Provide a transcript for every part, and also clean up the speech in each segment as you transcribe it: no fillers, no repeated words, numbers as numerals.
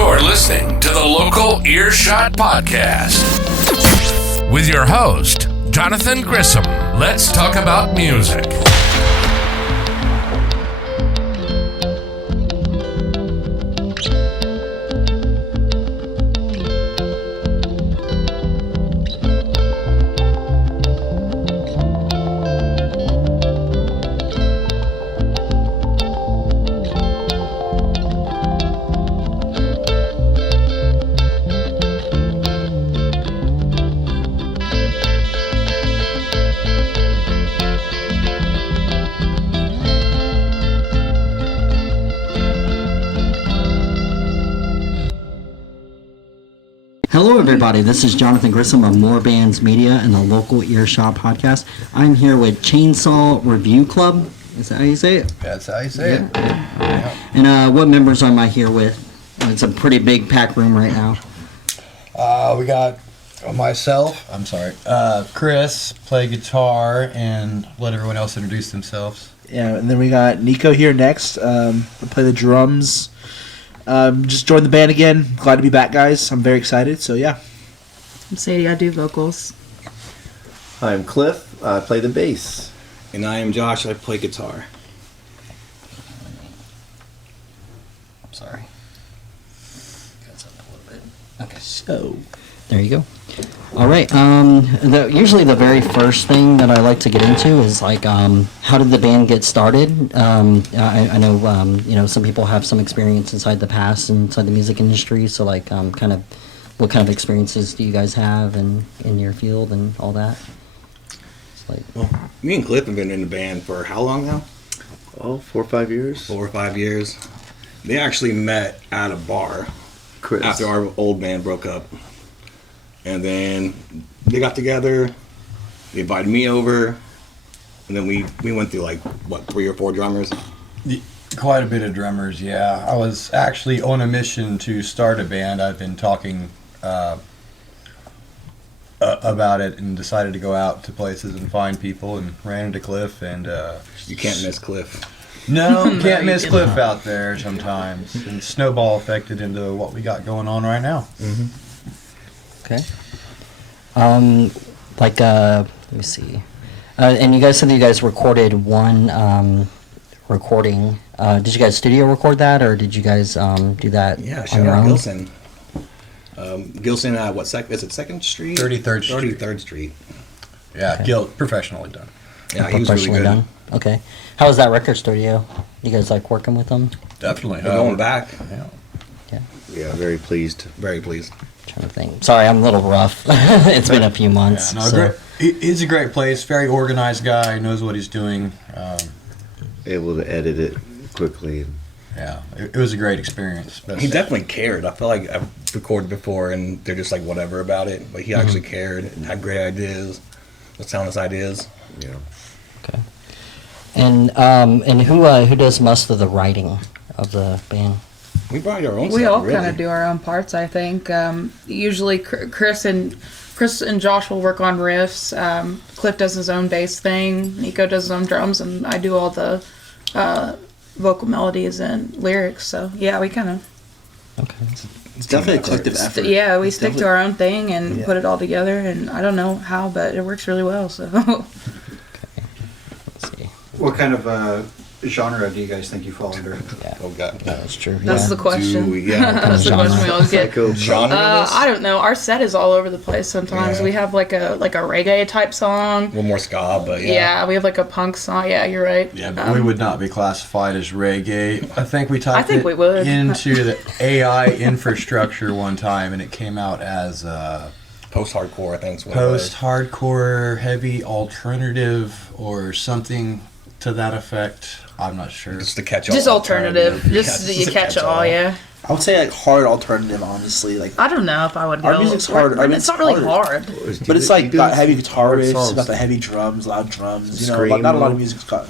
You're listening to the local Earshot podcast with your host, Johnathan Grissom. Let's talk about music. Hello everybody, this is Johnathan Grissom of More Bands Media and the local Earshot podcast. I'm here with Chainsaw Review Club. Is that how you say it? That's how you say it. Yeah. And what members am I here with? It's a pretty big packed room right now. We got myself, Chris, play guitar, and let everyone else introduce themselves. Yeah, and then we got Nico here next. I play the drums. Just joined the band again. Glad to be back, guys. I'm very excited. So yeah. I'm Sadie. I do vocals. Hi, I'm Cliff. I play the bass. And I am Josh. I play guitar. Sorry. Got something a little bit. Okay. So there you go. All right. Usually the very first thing that I like to get into is like, how did the band get started? I know, some people have some experience inside the music industry. So like, what kind of experiences do you guys have in your field and all that? It's like, well, me and Cliff have been in the band for how long now? Oh, 4 or 5 years. 4 or 5 years. They actually met at a bar Chris. after our old band broke up. And then they got together, they invited me over, and then we went through 3 or 4 drummers? Quite a bit of drummers, yeah. I was actually on a mission to start a band. I've been talking about it and decided to go out to places and find people and ran into Cliff. And You can't miss Cliff. No, can't miss Cliff out there sometimes. And snowball affected into what we got going on right now. Mm-hmm. okay. Let me see. And you guys said that you guys recorded one recording. Did you guys studio record that, or did you guys do that Yeah, on shout your out own? Gilson. Gilson at is it 2nd Street? 33rd Street. 33rd Street. Yeah, Okay. professionally done. Yeah, he was really Professionally good. done? Okay. How was that record studio? You guys like working with them? Definitely. We're going back. Yeah. Yeah, very pleased. Very pleased. Trying to think. Sorry, I'm a little rough. It's been a few months. Yeah, no, so. he's a great place. Very organized guy. Knows what he's doing. Able to edit it quickly. Yeah, it was a great experience. He definitely cared. I feel like I've recorded before and they're just like whatever about it, but he actually cared and had great ideas. Let's sound his ideas. Yeah. Okay. And who does most of the writing of the band? We brought our own We stuff, all really. kind of do our own parts, I think. Usually Chris and Josh will work on riffs. Cliff does his own bass thing. Nico does his own drums, and I do all the vocal melodies and lyrics. So yeah, we kind of Okay. it's definitely a collective effort. we stick to our own thing and put it all together. And I don't know how, but it works really well. So Let's see. What kind of genre do you guys think you fall under? Yeah. Oh, God. That's true. that's yeah. the question. That's the Genre. question we always get. Psycho. Genre I don't know. Our set is all over the place. Sometimes Yeah. we have like a reggae type song. A little more ska, but Yeah, we have like a punk song. Yeah, you're right. Yeah, but we would not be classified as reggae. I think we typed think we would. into the AI infrastructure one time, and it came out as Post-hardcore, I think is what it was. post-hardcore, heavy alternative, or something to that effect. I'm not sure. Just to catch all. Just alternative. Just Yeah, you to catch all, yeah. I would say like hard alternative, honestly. Like, I don't know if I would go. Our music's hard. I mean, it's not really hard. but it's like got heavy guitar hard riffs, songs. got the heavy drums, loud drums. Scream. Not a lot of music's got.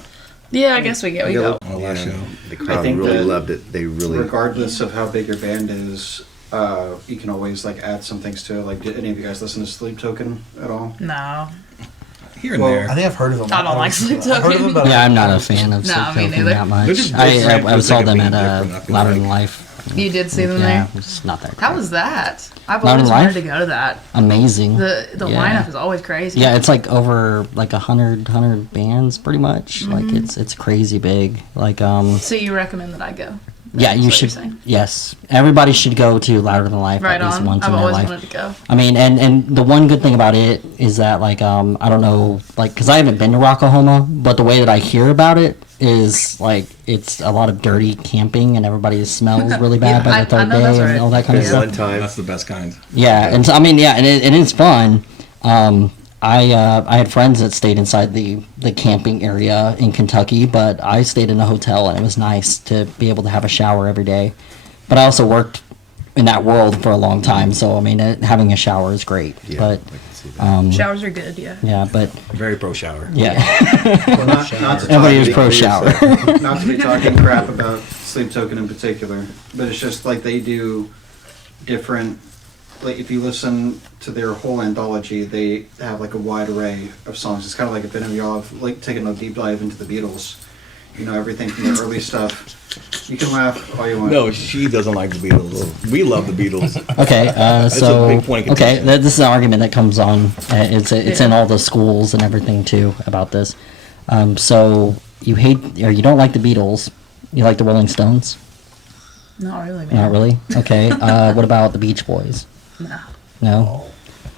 Yeah, I guess we go. On the last show. The crowd think really that loved it. They really. Regardless of how big your band is, you can always like add some things to it. Like, did any of you guys listen to Sleep Token at all? No. Here and Well, there. I think I've heard of them. I don't like Sleep I've heard of them, Token. but Yeah, I'm not a fan of No, Sleep me Token neither. that much. They're just I different. saw It's like them a at being different, I feel Louder like. Than Life You did see them Yeah, there? it's not that. How great. was that? I've Mountain always Life? wanted to go to that. Amazing. The Yeah. lineup is always crazy. Yeah, it's like over like 100 bands pretty much. Like it's crazy big. Like So you recommend that I go? yeah, you what should. you're saying. Yes, everybody should go to Louder Than Life Right at least on. once I've in their always life. wanted to go. I mean, and the one good thing about it is that like I don't know, like because I haven't been to Rocklahoma, but the way that I hear about it is like it's a lot of dirty camping and everybody smells really bad by I the third know day that's and right. all that kind of Been stuff. one time. That's the best kind. Yeah, and so, I mean, yeah, and it is fun. I had friends that stayed inside the camping area in Kentucky, but I stayed in a hotel and it was nice to be able to have a shower every day. But I also worked in that world for a long time, so I mean, having a shower is great. Yeah, But I can see that. Showers are good, yeah. yeah, but Very pro shower. yeah, Well, not to everybody was talk, pro shower. not to be talking crap about Sleep Token in particular, but it's just like they do different. Like if you listen to their whole anthology, they have like a wide array of songs. It's kind of like if any of y'all have like taken a deep dive into the Beatles, you know everything from their early stuff. You can laugh all you want. No, she doesn't like the Beatles. We love the Beatles. Okay, so a big point of okay, contention. this is an argument that comes on. It's in all the schools and everything too about this. So you hate or you don't like the Beatles. You like the Rolling Stones? Not really, man. Not really. Okay. What about the Beach Boys? No. No.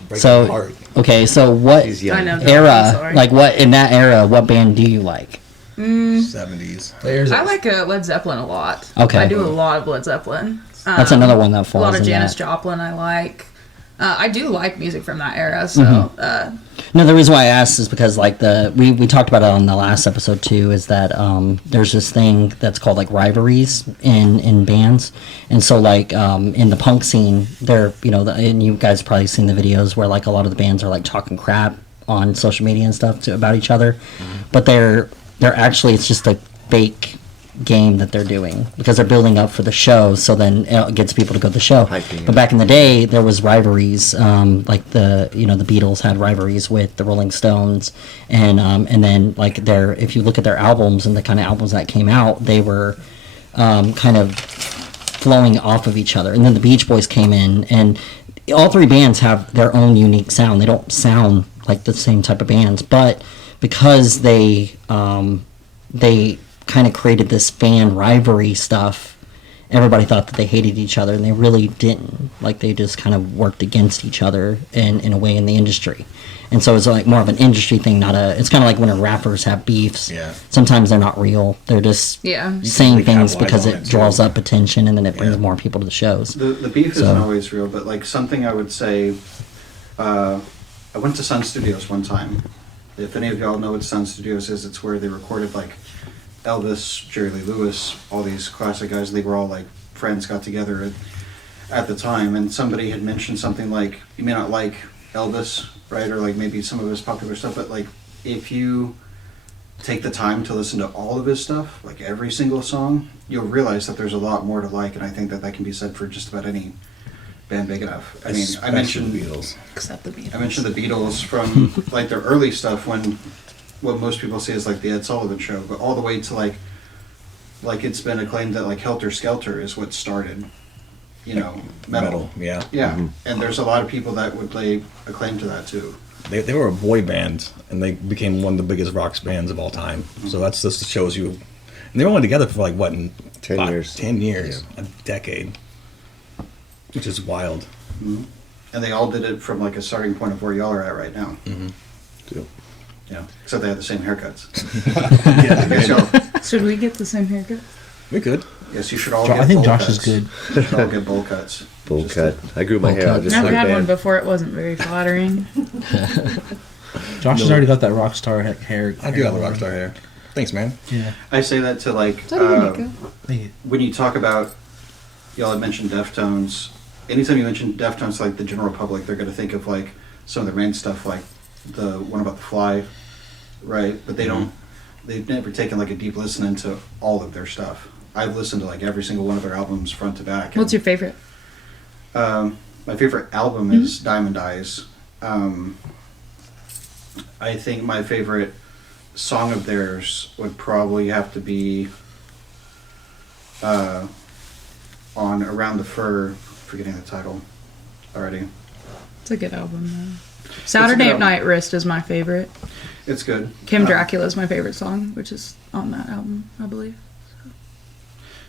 Break So my heart. okay, so what She's young. I know. I'm era? sorry. Like what in that era? What band do you like? 70s. I like Led Zeppelin a lot. Okay. I do a lot of Led Zeppelin. That's another one that A falls lot of in Janis that. Joplin I like. I do like music from that era, so Mm-hmm. No, the reason why I asked is because like we talked about it on the last episode too. Is that there's this thing that's called like rivalries in bands, and so like in the punk scene, there and you guys probably seen the videos where like a lot of the bands are like talking crap on social media and stuff about each other, but they're actually it's just a fake game that they're doing because they're building up for the show, so then it gets people to go to the show. Hyping But it. back in the day, there was rivalries, like the Beatles had rivalries with the Rolling Stones, and then like if you look at their albums and the kind of albums that came out, they were kind of flowing off of each other. And then the Beach Boys came in, and all three bands have their own unique sound. They don't sound like the same type of bands, but because they kind of created this fan rivalry stuff, everybody thought that they hated each other, and they really didn't. Like they just kind of worked against each other in a way in the industry. And so it's like more of an industry thing, not a. It's kind of like when rappers have beefs. Yeah. Sometimes they're not real. They're just yeah. saying really things capitalize because on it it, draws too. up attention, and then it brings Yeah. more people to the shows. The beef So- isn't always real, but like something I would say, I went to Sun Studios one time. If any of y'all know what Sun Studios is, it's where they recorded like Elvis, Jerry Lee Lewis, all these classic guys. They were all like friends, got together at the time, and somebody had mentioned something like, you may not like Elvis, right, or like maybe some of his popular stuff, but like if you take the time to listen to all of his stuff, like every single song, you'll realize that there's a lot more to like, and I think that can be said for just about any band big enough. I mean, I Especially mentioned the Beatles. Except the Beatles. I mentioned the Beatles from like their early stuff, when what most people see is like the Ed Sullivan Show, but all the way to like it's been acclaimed that like Helter Skelter is what started, metal. Yeah. Yeah, and there's a lot of people that would lay a claim to that too. They were a boy band, and they became one of the biggest rock bands of all time. So that's just shows you. And they were only together for like, what, 10 years. 10 years. A decade. Which is wild. And they all did it from like a starting point of where y'all are at right now. Too. Yeah, except they had the same haircuts. Yeah, Yes, y'all- Should we get the same haircut? we could. yes, you should all Jo- get I think bowl Josh cuts. is good. You should all get bowl cuts. Bowl Just cut. I grew my Bowl hair out cut. just I've like had one that. before. It wasn't very flattering. Josh has already got that rock star hair. I do have a rock star hair. Thanks, man. Yeah. I say that to like Is that you, Nico? Thank you. when you talk about, y'all had mentioned Deftones. Anytime you mention Deftones, like the general public, they're going to think of like some of their main stuff, like the one about the Fly, right? But they don't. They've never taken like a deep listen into all of their stuff. I've listened to like every single one of their albums front to back. What's your favorite? My favorite album is Diamond Eyes. I think my favorite song of theirs would probably have to be on Around the Fur, forgetting the title already. It's a good album, though. Saturday album. Night Wrist is my favorite. It's good. Kim Dracula is my favorite song, which is on that album, I believe.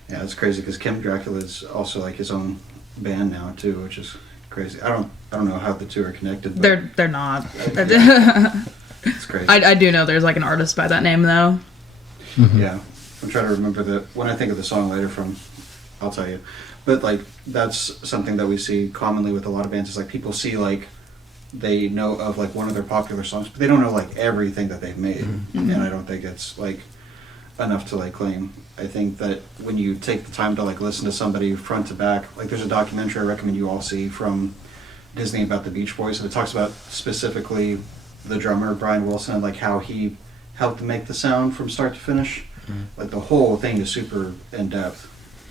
Yeah, it's crazy because Kim Dracula is also like his own band now too, which is crazy. I don't know how the two are connected. But They're not. it's crazy. I do know there's like an artist by that name, though. Yeah, I'm trying to remember when I think of the song later from, I'll tell you. But like that's something that we see commonly with a lot of bands is like people see like they know of like one of their popular songs, but they don't know like everything that they've made, and I don't think it's like enough to like claim. I think that when you take the time to like listen to somebody front to back, like there's a documentary I recommend you all see from Disney about the Beach Boys, and it talks about specifically the drummer Brian Wilson and like how he helped make the sound from start to finish. Like the whole thing is super in depth.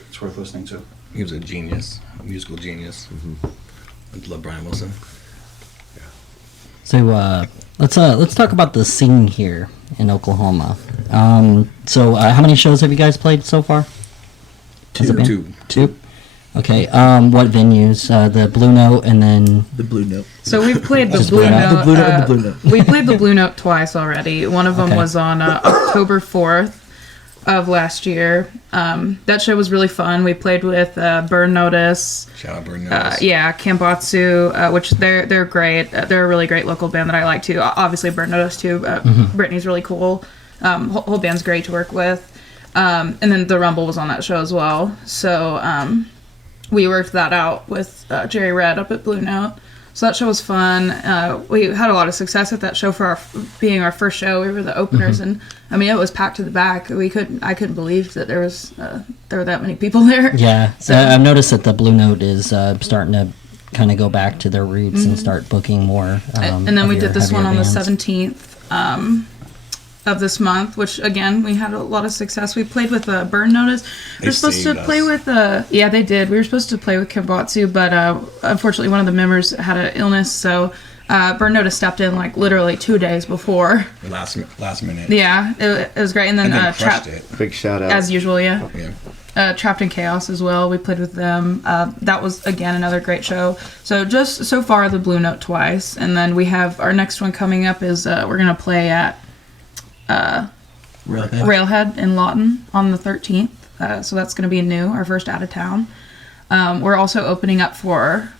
It's worth listening to. He was a genius, a musical genius. I love Brian Wilson. So let's talk about the scene here in Oklahoma. So how many shows have you guys played so far? Two. Okay. What venues? The Blue Note and then The Blue Note. So we've played the Just Blue Blue Note. Note. The Blue Note and the Blue Note. We played the Blue Note twice already. One of them Okay. was on October 4th of last year. That show was really fun. We played with Burn Notice. Shout out Burn Notice. Kambatsu, which they're great. They're a really great local band that I like too. Obviously Burn Notice too. Brittany's really cool. Whole band's great to work with. And then the Rumble was on that show as well. So we worked that out with Jerry Red up at Blue Note. So that show was fun. We had a lot of success at that show for being our first show. We were the openers, and I mean it was packed to the back. I couldn't believe that there were that many people there. yeah. So I've noticed that the Blue Note is starting to kind of go back to their roots and start booking more. And then we did this one on bands. the 17th of this month, which again we had a lot of success. We played with Burn Notice. We were supposed to play with they did. We were supposed to play with Kambatsu, but unfortunately one of the members had an illness, so Burn Notice stepped in like literally 2 days before. Last minute. Yeah, it was great. And then, crushed it. Big shout out. as usual, yeah. Yeah. Trapped in Chaos as well. We played with them. That was again another great show. So just so far the Blue Note twice, and then we have our next one coming up is we're gonna play at Railhead in Lawton on the 13th. So that's gonna be new, our first out of town. We're also opening up for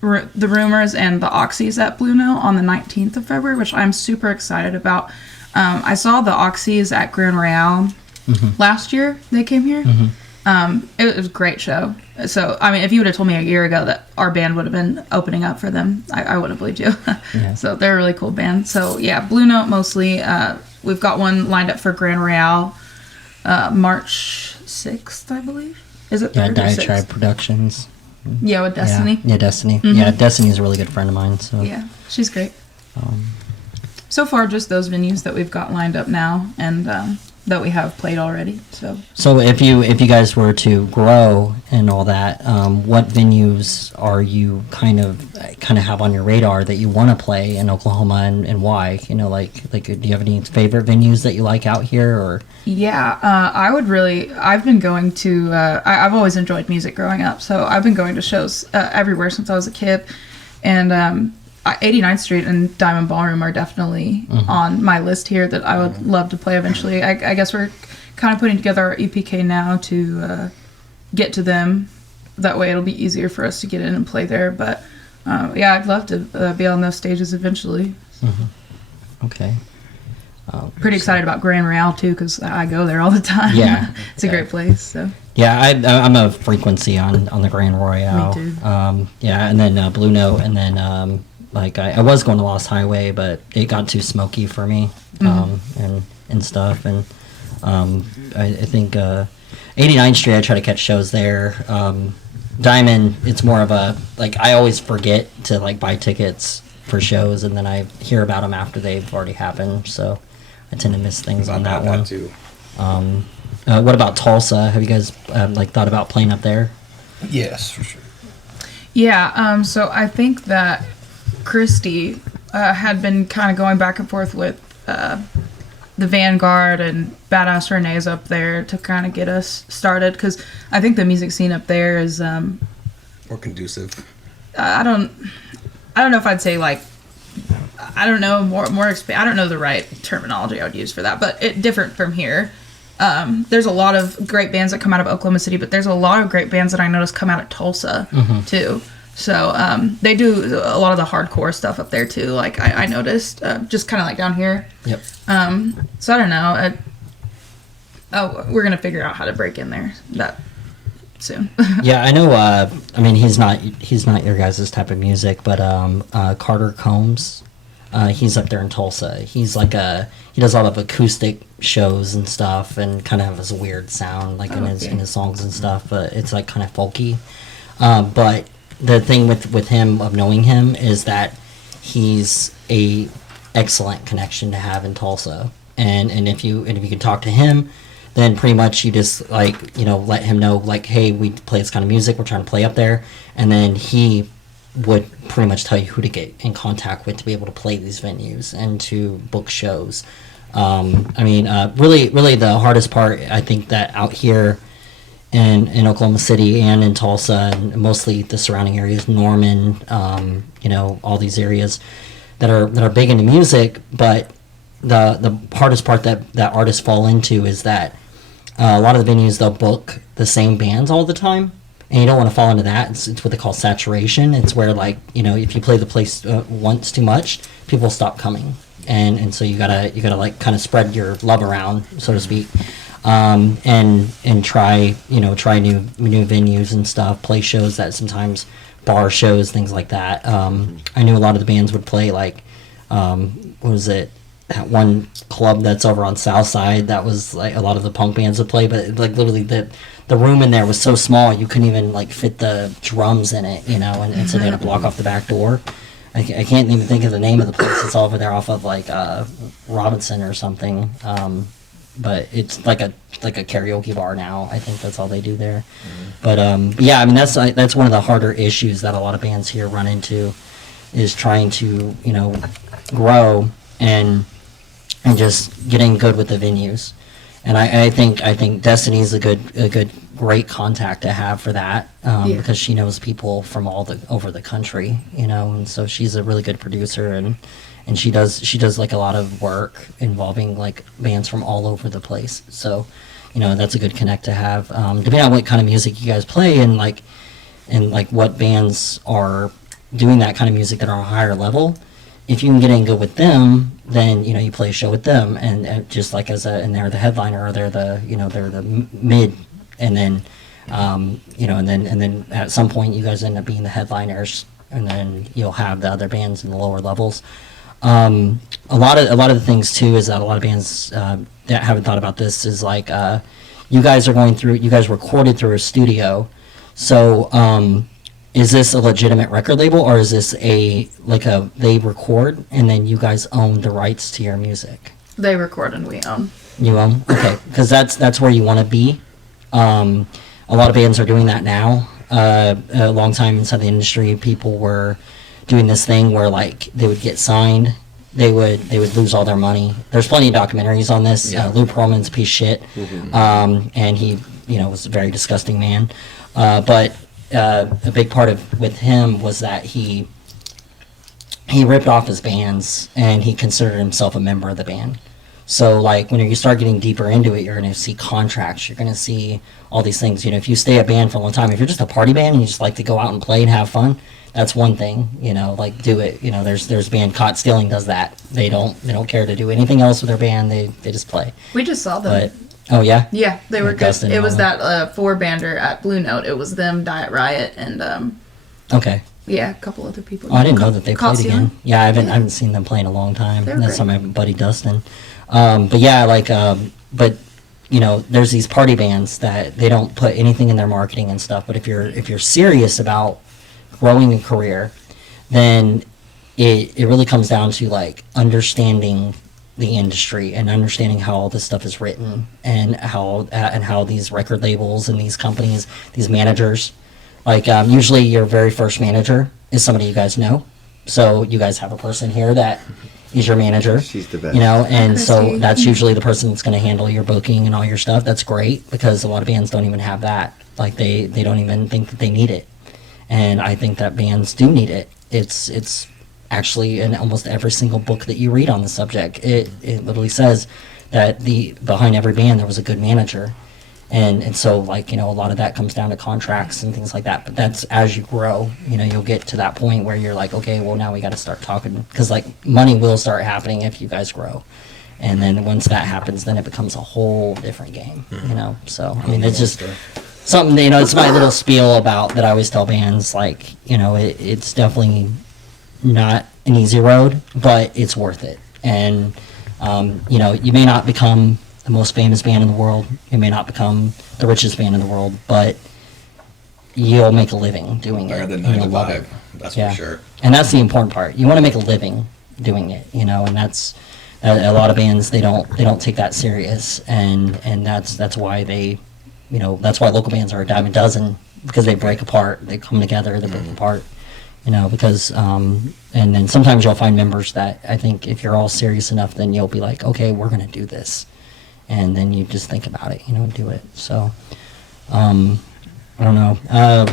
the Rumors and the Oxys at Blue Note on the 19th of February, which I'm super excited about. I saw the Oxys at Grand Royale last year. They came here. It was a great show. So, I mean, if you would have told me a year ago that our band would have been opening up for them, I wouldn't have believed you. Yeah. So they're a really cool band. So yeah, Blue Note mostly. We've got one lined up for Grand Royale, March 6th, I believe. Is it 3rd or 6th? Diatribe Productions. Yeah, with Destiny. Yeah, Destiny. Yeah, Destiny's a really good friend of mine. So Yeah, she's great. So far, just those venues that we've got lined up now, and that we have played already. So if you guys were to grow and all that, what venues are you kind of have on your radar that you want to play in Oklahoma, and why? You know, like do you have any favorite venues that you like out here, or? Yeah, I've been going to, I've always enjoyed music growing up, so I've been going to shows everywhere since I was a kid, and 89th Street and Diamond Ballroom are definitely on my list here that I would love to play eventually. I guess we're kind of putting together our EPK now to get to them. That way it'll be easier for us to get in and play there, but yeah, I'd love to be on those stages eventually. Okay. Pretty excited about Grand Royale too, because I go there all the time. Yeah. It's a great place. So Yeah, I'm a frequency on the Grand Royale. Me too. Yeah, and then Blue Note, and then like I was going to Lost Highway, but it got too smoky for me, and stuff. And I think 89th Street, I try to catch shows there. Diamond, it's more of a like I always forget to like buy tickets for shows, and then I hear about them after they've already happened. So I tend to miss things on that one. Too. What about Tulsa? Have you guys like thought about playing up there? Yes, for sure. yeah, so I think that Christy had been kind of going back and forth with the Vanguard and Badass Renee's up there to kind of get us started, because I think the music scene up there is More conducive. I don't know if I'd say like, I don't know, I don't know the right terminology I would use for that, but it different from here. There's a lot of great bands that come out of Oklahoma City, but there's a lot of great bands that I noticed come out of Tulsa too. So they do a lot of the hardcore stuff up there too. Like I noticed, just kind of like down here. Yep. So I don't know. We're gonna figure out how to break in there that soon. Yeah, I know. I mean, he's not your guys' type of music, but Carter Combs, he's up there in Tulsa. He's like he does a lot of acoustic shows and stuff, and kind of has a weird sound like in his songs and stuff. But it's like kind of folky. But the thing with him, of knowing him, is that he's a excellent connection to have in Tulsa, and if you can talk to him, then pretty much you just like, let him know like, hey, we play this kind of music, we're trying to play up there, and then he would pretty much tell you who to get in contact with to be able to play these venues and to book shows. Really the hardest part, I think, that out here in Oklahoma City and in Tulsa and mostly the surrounding areas, Norman, all these areas that are big into music, but the hardest part that artists fall into is that a lot of the venues, they'll book the same bands all the time, and you don't want to fall into that. It's what they call saturation. It's where, like, if you play the place once too much, people stop coming, and so you gotta like kind of spread your love around, so to speak, and try new venues and stuff, play shows that sometimes bar shows, things like that. I knew a lot of the bands would play like what was it? That one club that's over on South Side, that was like a lot of the punk bands would play, but like literally the room in there was so small you couldn't even like fit the drums in it, and so they had to block off the back door. I can't even think of the name of the place. It's over there off of like Robinson or something, but it's like a karaoke bar now. I think that's all they do there. But yeah, I mean that's one of the harder issues that a lot of bands here run into, is trying to grow and just getting good with the venues. And I think Destiny's a great contact to have for that, because she knows people from over the country, and so she's a really good producer, and she does like a lot of work involving like bands from all over the place. So, that's a good connect to have. Depending on what kind of music you guys play and what bands are doing that kind of music that are on a higher level, if you can get in good with them, then you play a show with them, and just like and they're the headliner, or they're the mid, and then and then at some point you guys end up being the headliners, and then you'll have the other bands in the lower levels. A lot of the things too is that a lot of bands that haven't thought about this is like you guys recorded through a studio, so is this a legitimate record label, or is this they record and then you guys own the rights to your music? They record and we own. You own? Okay, because that's where you want to be. A lot of bands are doing that now. A long time inside the industry, people were doing this thing where like they would get signed, they would lose all their money. There's plenty of documentaries on this. Yeah. Lou Pearlman's a piece of shit, and he was a very disgusting man. But a big part with him was that he ripped off his bands, and he considered himself a member of the band. So like when you start getting deeper into it, you're going to see contracts, you're going to see all these things. If you stay a band for a long time, if you're just a party band and you just like to go out and play and have fun, that's one thing. Like do it. There's band Caught Stealing does that. They don't care to do anything else with their band. They just play. We just saw them. Oh yeah. Yeah, they were good. Dustin It was and that 4-bander at Blue Note. It was them, Diet Riot, and Okay. yeah, a couple other people. Oh, I didn't know that they Caught played Stealing? again. Yeah, I haven't seen them play in a long time. They're That's great. on my buddy Dustin. But yeah, but there's these party bands that they don't put anything in their marketing and stuff. But if you're serious about growing a career, then it really comes down to like understanding the industry and understanding how all this stuff is written, and how these record labels and these companies, these managers, usually your very first manager is somebody you guys know. So you guys have a person here that is your manager. She's the best. You know, and so Chrissy. that's usually the person that's going to handle your booking and all your stuff. That's great because a lot of bands don't even have that. Like they don't even think that they need it. And I think that bands do need it. It's actually in almost every single book that you read on the subject. It literally says that behind every band there was a good manager. And so, like, you know, a lot of that comes down to contracts and things like that. But that's as you grow, you know, you'll get to that point where you're like, okay, well, now we got to start talking. Because, like, money will start happening if you guys grow. And then once that happens, then it becomes a whole different game, you know. So, I mean, it's just something, you know, it's my little spiel about that I always tell bands, like, you know, it's definitely not an easy road, but it's worth it. And, you know, you may not become the most famous band in the world. You may not become the richest band in the world, but you'll make a living doing Better it. than and 9 to you'll love 5. it. That's Yeah. for sure. And that's the important part. You want to make a living doing it, you know, and that's a lot of bands, they don't take that serious, and that's why they, you know, that's why local bands are a dime a dozen, because they break apart, they come together, they break apart, you know, because and then sometimes you'll find members that I think if you're all serious enough, then you'll be like, okay, we're gonna do this. And then you just think about it, you know, and do it. So, I don't know. I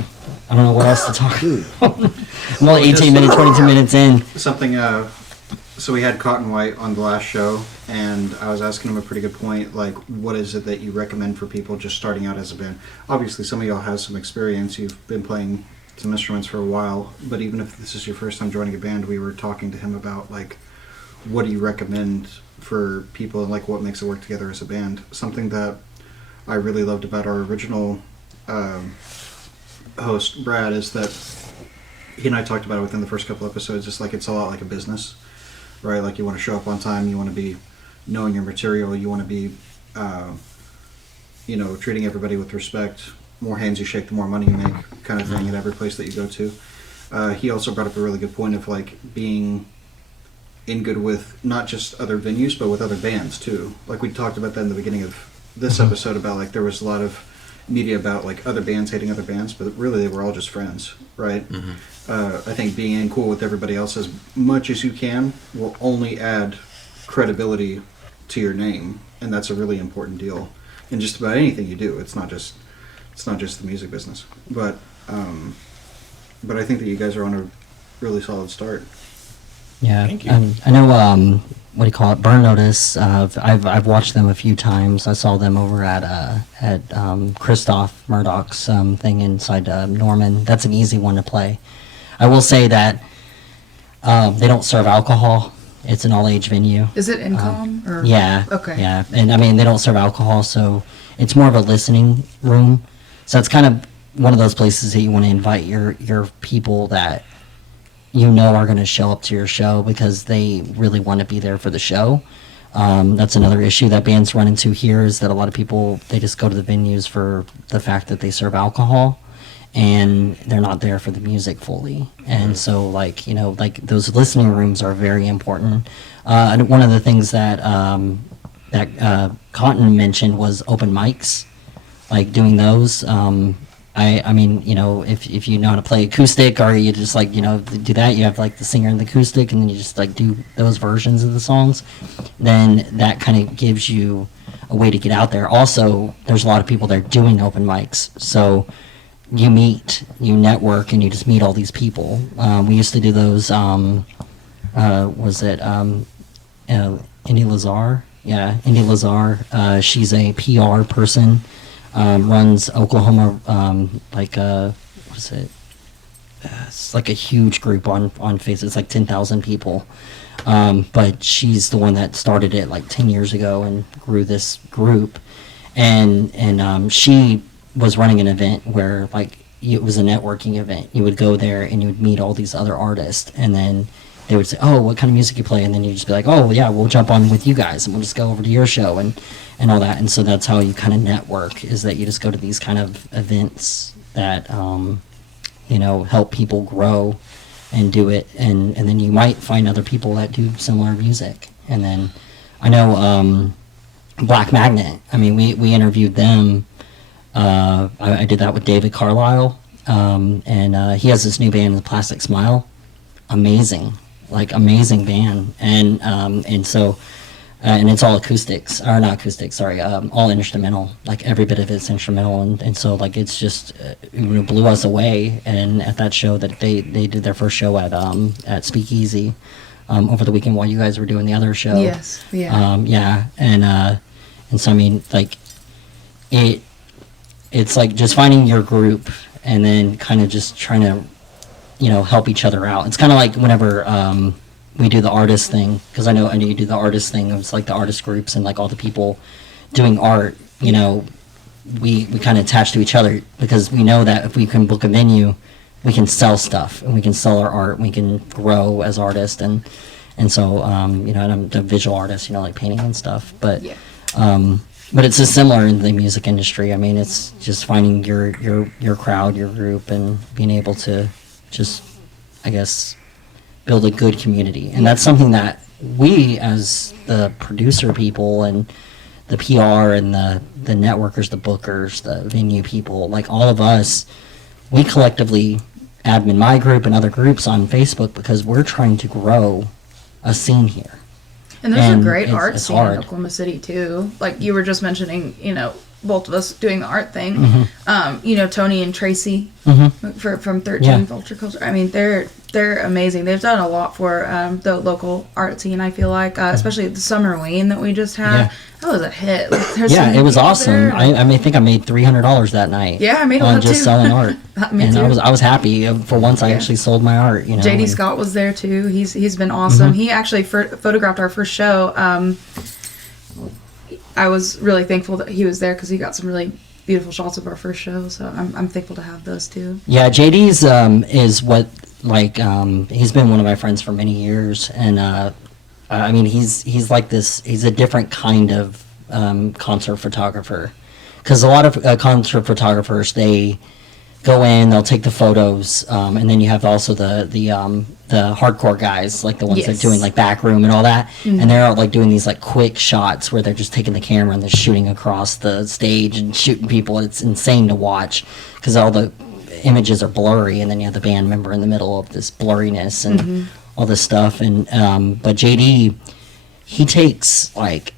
don't know what else to talk about. I'm only 18 minutes, 22 minutes in. Something, so we had Cotton White on the last show, and I was asking him a pretty good point, like, what is it that you recommend for people just starting out as a band? Obviously, some of y'all have some experience. You've been playing some instruments for a while, but even if this is your first time joining a band, we were talking to him about, like, what do you recommend for people and, like, what makes it work together as a band? Something that I really loved about our original host, Brad, is that he and I talked about it within the first couple episodes. It's like, it's a lot like a business, right? Like, you want to show up on time, you want to be knowing your material, you want to be, you know, treating everybody with respect. More hands you shake, the more money you make, kind of thing at every place that you go to. He also brought up a really good point of, like, being in good with not just other venues, but with other bands too. Like, we talked about that in the beginning of this episode about, like, there was a lot of media about, like, other bands hating other bands, but really they were all just friends, right? I think being in cool with everybody else as much as you can will only add credibility to your name, and that's a really important deal in just about anything you do. It's not just the music business, but I think that you guys are on a really solid start. Yeah, Thank you. I know. What do you call it? Burn Notice. I've watched them a few times. I saw them over at Christoph Murdoch's thing inside Norman. That's an easy one to play. I will say that they don't serve alcohol. It's an all-age venue. Is it income or? Yeah. Okay. Yeah, and I mean they don't serve alcohol, so it's more of a listening room. So it's kind of one of those places that you want to invite your people that you know are going to show up to your show because they really want to be there for the show. That's another issue that bands run into here, is that a lot of people, they just go to the venues for the fact that they serve alcohol and they're not there for the music fully. And so, like, you know, like those listening rooms are very important. One of the things that Cotton mentioned was open mics, like doing those. I mean, you know, if you know how to play acoustic, or you just, like, you know, do that, you have, like, the singer and the acoustic, and then you just, like, do those versions of the songs, then that kind of gives you a way to get out there. Also, there's a lot of people that are doing open mics, so you meet, you network, and you just meet all these people. We used to do those, was it Indy Lazar? Yeah, Indy Lazar. She's a PR person. Runs Oklahoma, what's it? It's like a huge group on Facebook. It's like 10,000 people. But she's the one that started it like 10 years ago and grew this group. And she was running an event where, like, it was a networking event. You would go there and you would meet all these other artists, and then they would say, oh, what kind of music you play? And then you'd just be like, oh, yeah, we'll jump on with you guys, and we'll just go over to your show and all that. And so that's how you kind of network, is that you just go to these kind of events that, you know, help people grow and do it. And then you might find other people that do similar music. And then I know Black Magnet, I mean, we interviewed them. I did that with David Carlisle. And he has this new band, The Plastic Smile. Amazing. like amazing band, and so. And it's all acoustics, or not acoustics, sorry, all instrumental. Like every bit of it's instrumental, and so like it's just it blew us away. And at that show that they did their first show at Speakeasy over the weekend while you guys were doing the other show. Yes, yeah. And so I mean like it's like just finding your group and then kind of just trying to help each other out. It's kind of like whenever we do the artist thing, because I know you do the artist thing. It's like the artist groups and like all the people doing art. We kind of attach to each other because we know that if we can book a venue, we can sell stuff and we can sell our art. We can grow as artists and so and I'm the visual artist, like painting and stuff. But it's just similar in the music industry. I mean, it's just finding your crowd, your group, and being able to just, I guess, build a good community. And that's something that we as the producer people and the PR and the networkers, the bookers, the venue people, like all of us, we collectively admin my group and other groups on Facebook because we're trying to grow a scene here. And there's a great it's art scene hard. in Oklahoma City too. Like you were just mentioning, both of us doing the art thing. Tony and Tracy from 13 Vulture Culture. I mean, they're amazing. They've done a lot for the local art scene, I feel like, especially the Summerween that we just had. That was a hit. Like, it was awesome. I think I made $300 that night. Yeah, I made a on lot just too. selling art. Me and too. I was happy for once. I actually sold my art. JD Scott was there too. He's been awesome. He actually photographed our first show. I was really thankful that he was there because he got some really beautiful shots of our first show. So I'm thankful to have those too. Yeah, JD's is what he's been one of my friends for many years, and I mean he's like this. He's a different kind of concert photographer, because a lot of concert photographers, they go in, they'll take the photos, and then you have also the hardcore guys, like the ones that are doing like back room and all that, and they're like doing these like quick shots where they're just taking the camera and they're shooting across the stage and shooting people. It's insane to watch because all the images are blurry, and then you have the band member in the middle of this blurriness and all this stuff. And but JD, he takes like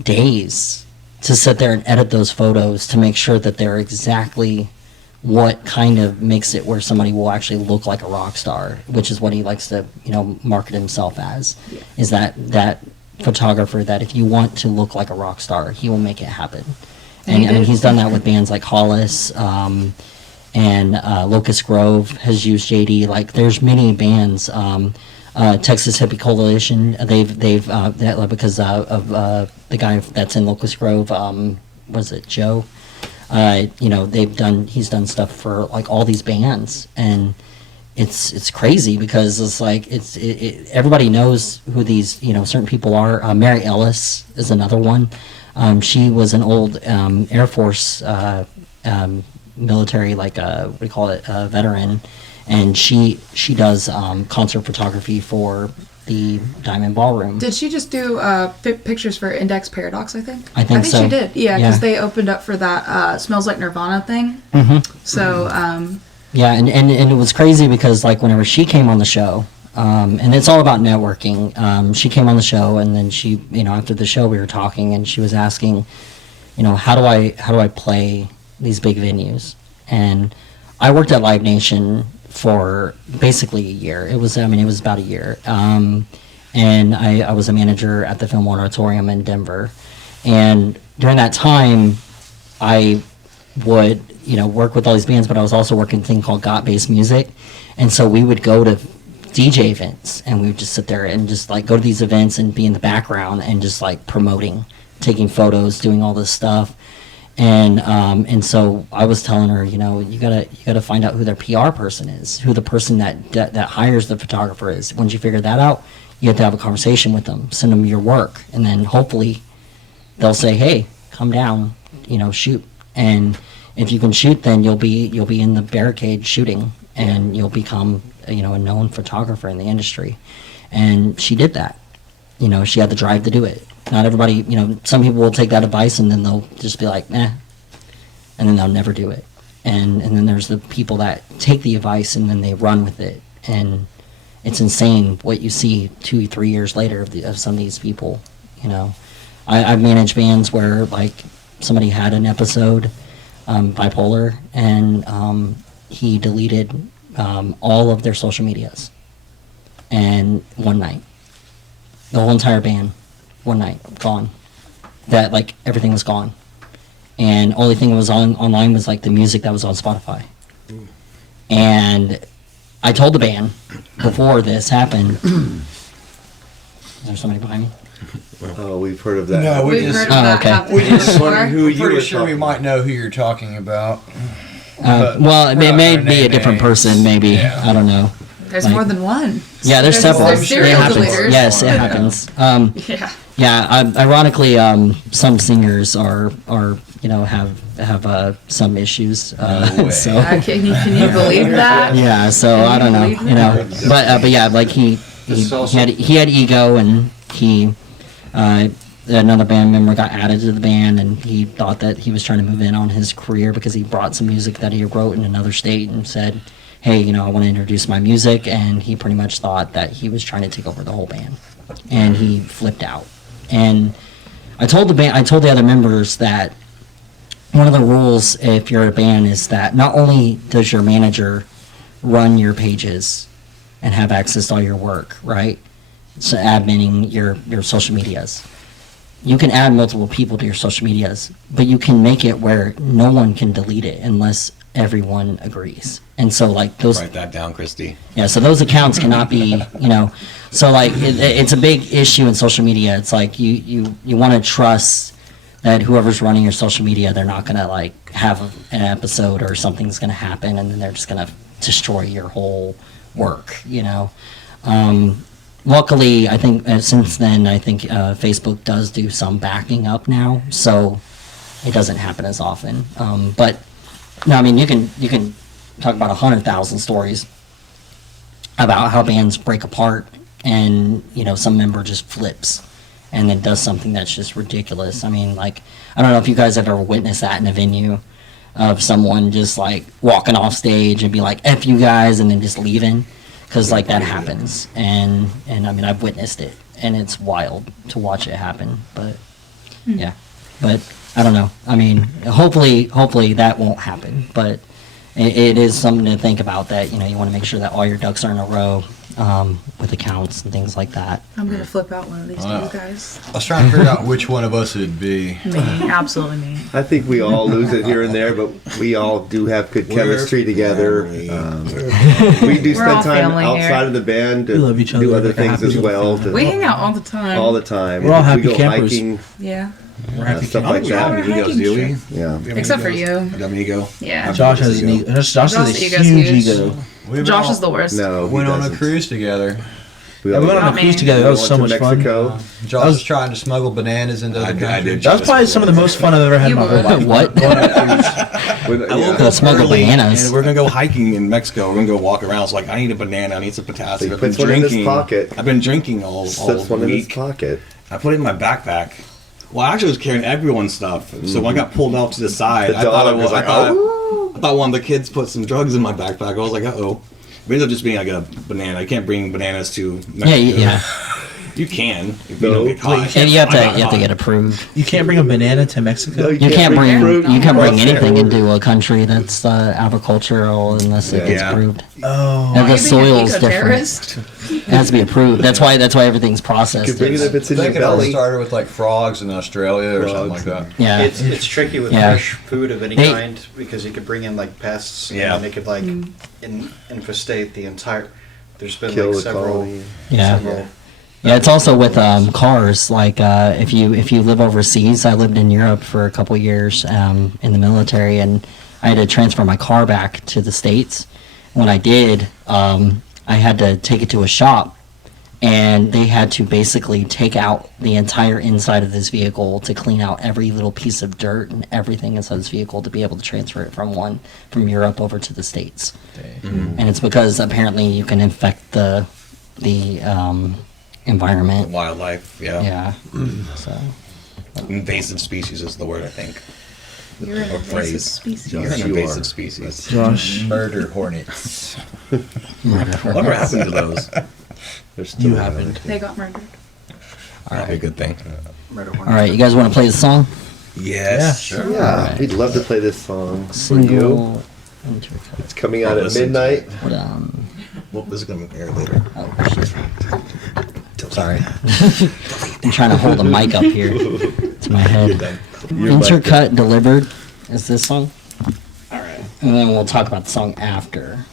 days to sit there and edit those photos to make sure that they're exactly what kind of makes it where somebody will actually look like a rock star, which is what he likes to market himself as. Is that photographer that if you want to look like a rock star, he will make it happen. And I mean, he's done that with bands like Hollis, and Locust Grove has used JD. Like there's many bands, Texas Hippie Coalition, they've because of the guy that's in Locust Grove, was it Joe? He's done stuff for like all these bands, and it's crazy because it's like everybody knows who these certain people are. Mary Ellis is another one. She was an old Air Force military, like what do you call it, veteran, and she does concert photography for the Diamond Ballroom. Did she just do pictures for Index Paradox, I think? I think so. She did, yeah, because they opened up for that Smells Like Nirvana thing. So, yeah, and it was crazy because, like, whenever she came on the show, and it's all about networking, she came on the show, and then she, after the show we were talking, and she was asking, how do I play these big venues? And I worked at Live Nation for basically a year. It was about a year. And I was a manager at the Film Auditorium in Denver. And during that time, I would, work with all these bands, but I was also working a thing called Got-Based Music. And so we would go to DJ events, and we would just sit there and just, like, go to these events and be in the background and just, like, promoting, taking photos, doing all this stuff. And so I was telling her, you gotta find out who their PR person is, who the person that hires the photographer is. Once you figure that out, you have to have a conversation with them, send them your work, and then hopefully they'll say, hey, come down, shoot. And if you can shoot, then you'll be in the barricade shooting, and you'll become a known photographer in the industry. And she did that. She had the drive to do it. Not everybody, some people will take that advice and then they'll just be like, and then they'll never do it. And then there's the people that take the advice and then they run with it, and it's insane what you see 2-3 years later of some of these people. You know, I've managed bands where like somebody had an episode, bipolar, and he deleted all of their social medias, and one night, the whole entire band, one night, gone. That like everything was gone, and only thing that was online was like the music that was on Spotify. And I told the band before this happened. Is there somebody behind me? Oh, we've heard of that. No, we We've just heard of that okay. happen we just before. wondered who you pretty were sure we talking might know who you're talking about. Well, it we're not may gonna be a name different names. person, maybe. Yeah. I don't know. There's Like- more than one. Yeah, there's several. There's It serial happens. deleters. Yes, it happens. Yeah. Yeah, ironically, some singers are have some issues. No way. So Can you believe that? yeah, so I don't know, Believe that? but yeah, like he had ego, and another band member got added to the band, and he thought that he was trying to move in on his career because he brought some music that he wrote in another state and said, hey, I want to introduce my music, and he pretty much thought that he was trying to take over the whole band, and he flipped out. And I told the other members that one of the rules if you're a band is that not only does your manager run your pages and have access to all your work, right? So adminning your social medias. You can add multiple people to your social medias, but you can make it where no one can delete it unless everyone agrees. And so like those Write that down, Christy. yeah, so those accounts cannot be, so like it's a big issue in social media. It's like you want to trust that whoever's running your social media, they're not going to like have an episode or something's going to happen and then they're just going to destroy your whole work, Luckily, I think since then, I think Facebook does do some backing up now, so it doesn't happen as often. But no, I mean you can talk about 100,000 stories about how bands break apart and some member just flips and then does something that's just ridiculous. I mean, like, I don't know if you guys have ever witnessed that in a venue of someone just like walking off stage and be like F you guys and then just leaving, because like that happens, and I mean I've witnessed it and it's wild to watch it happen. But yeah, but I don't know, I mean hopefully that won't happen, but it is something to think about, that you want to make sure that all your ducks are in a row with accounts and things like that. I'm gonna flip out one of these Wow. two guys. I was trying to figure out which one of us it'd be. Me, absolutely me. I think we all lose it here and there, but we all do have good chemistry together. We do We're all spend time family here. outside of the band to We love each other. do other We're things happy as to well. be We hang out all the time. all the time. We're all happy we go campers. hiking, Yeah. We're happy stuff to like We that. have any egos, do we? Yeah. Except for you. I have an ego. Yeah. Josh has an ego. Josh has a Josh's ego's huge huge. ego. We Josh is the worst. No, he went on a doesn't. cruise together. We Yeah, we went on Not a cruise me. together. That was so went much to fun. Mexico. Josh was trying to smuggle bananas into the I country. did. That was probably some of the most fun I've ever had in my You whole would. life. What? With- I woke yeah. up Smuggle early, bananas. and we're gonna go hiking in Mexico. We're gonna go walk around. It's like, I need a banana. I need some potassium. He I've been puts one in his drinking. pocket. I've been drinking all Slips one in his week. pocket. I put it in my backpack. Well, I actually was carrying everyone's stuff. So when I got pulled off to the side, The I thought dog was like, "Oh." I thought one of the kids put some drugs in my backpack. I was like, uh-oh. It ends up just being like a banana. You can't bring bananas to Mexico. Yeah. You can if No. you don't get caught. And you have I got to caught. get approved. You can't bring a banana to Mexico. No, You can't bring fruit. anything into a country that's agricultural unless it gets Yeah. approved. Oh. And the Are you being an soil's different. eco-terrorist? It has to be approved. That's why everything's You processed. can bring it if it's in They your could all belly. started with like frogs in Australia or something like Frogs. that. Yeah. It's tricky with Yeah. fresh food of any They- kind because you could bring in like pests Yeah. and they could like infestate the entire. There's been Kill like the several. colony. Yeah. several Yeah, it's also with cars. Like if you live overseas, I lived in Europe for a couple years in the military, and I had to transfer my car back to the States. When I did, I had to take it to a shop, and they had to basically take out the entire inside of this vehicle to clean out every little piece of dirt and everything inside this vehicle to be able to transfer it from Europe over to the States. And it's because apparently you can infect the environment. Wildlife, yeah. Yeah. So Invasive species is the word, I think. You're an Or invasive phrase. species. You're an you invasive are. species. Josh. Murder hornets. Whatever happened to those? They're still You around. haven't. They got murdered. That'd be a good thing. All right, you guys want to play the song? Yes. sure. Yeah, we'd love to play this song for you. Single. Intercut. It's coming out at Listen to midnight. What, Well, this is going to air later. oh, shit. Sorry. I'm trying to hold the mic up here to my head. Intercut Delivered is this song. All right. And then we'll talk about the song after.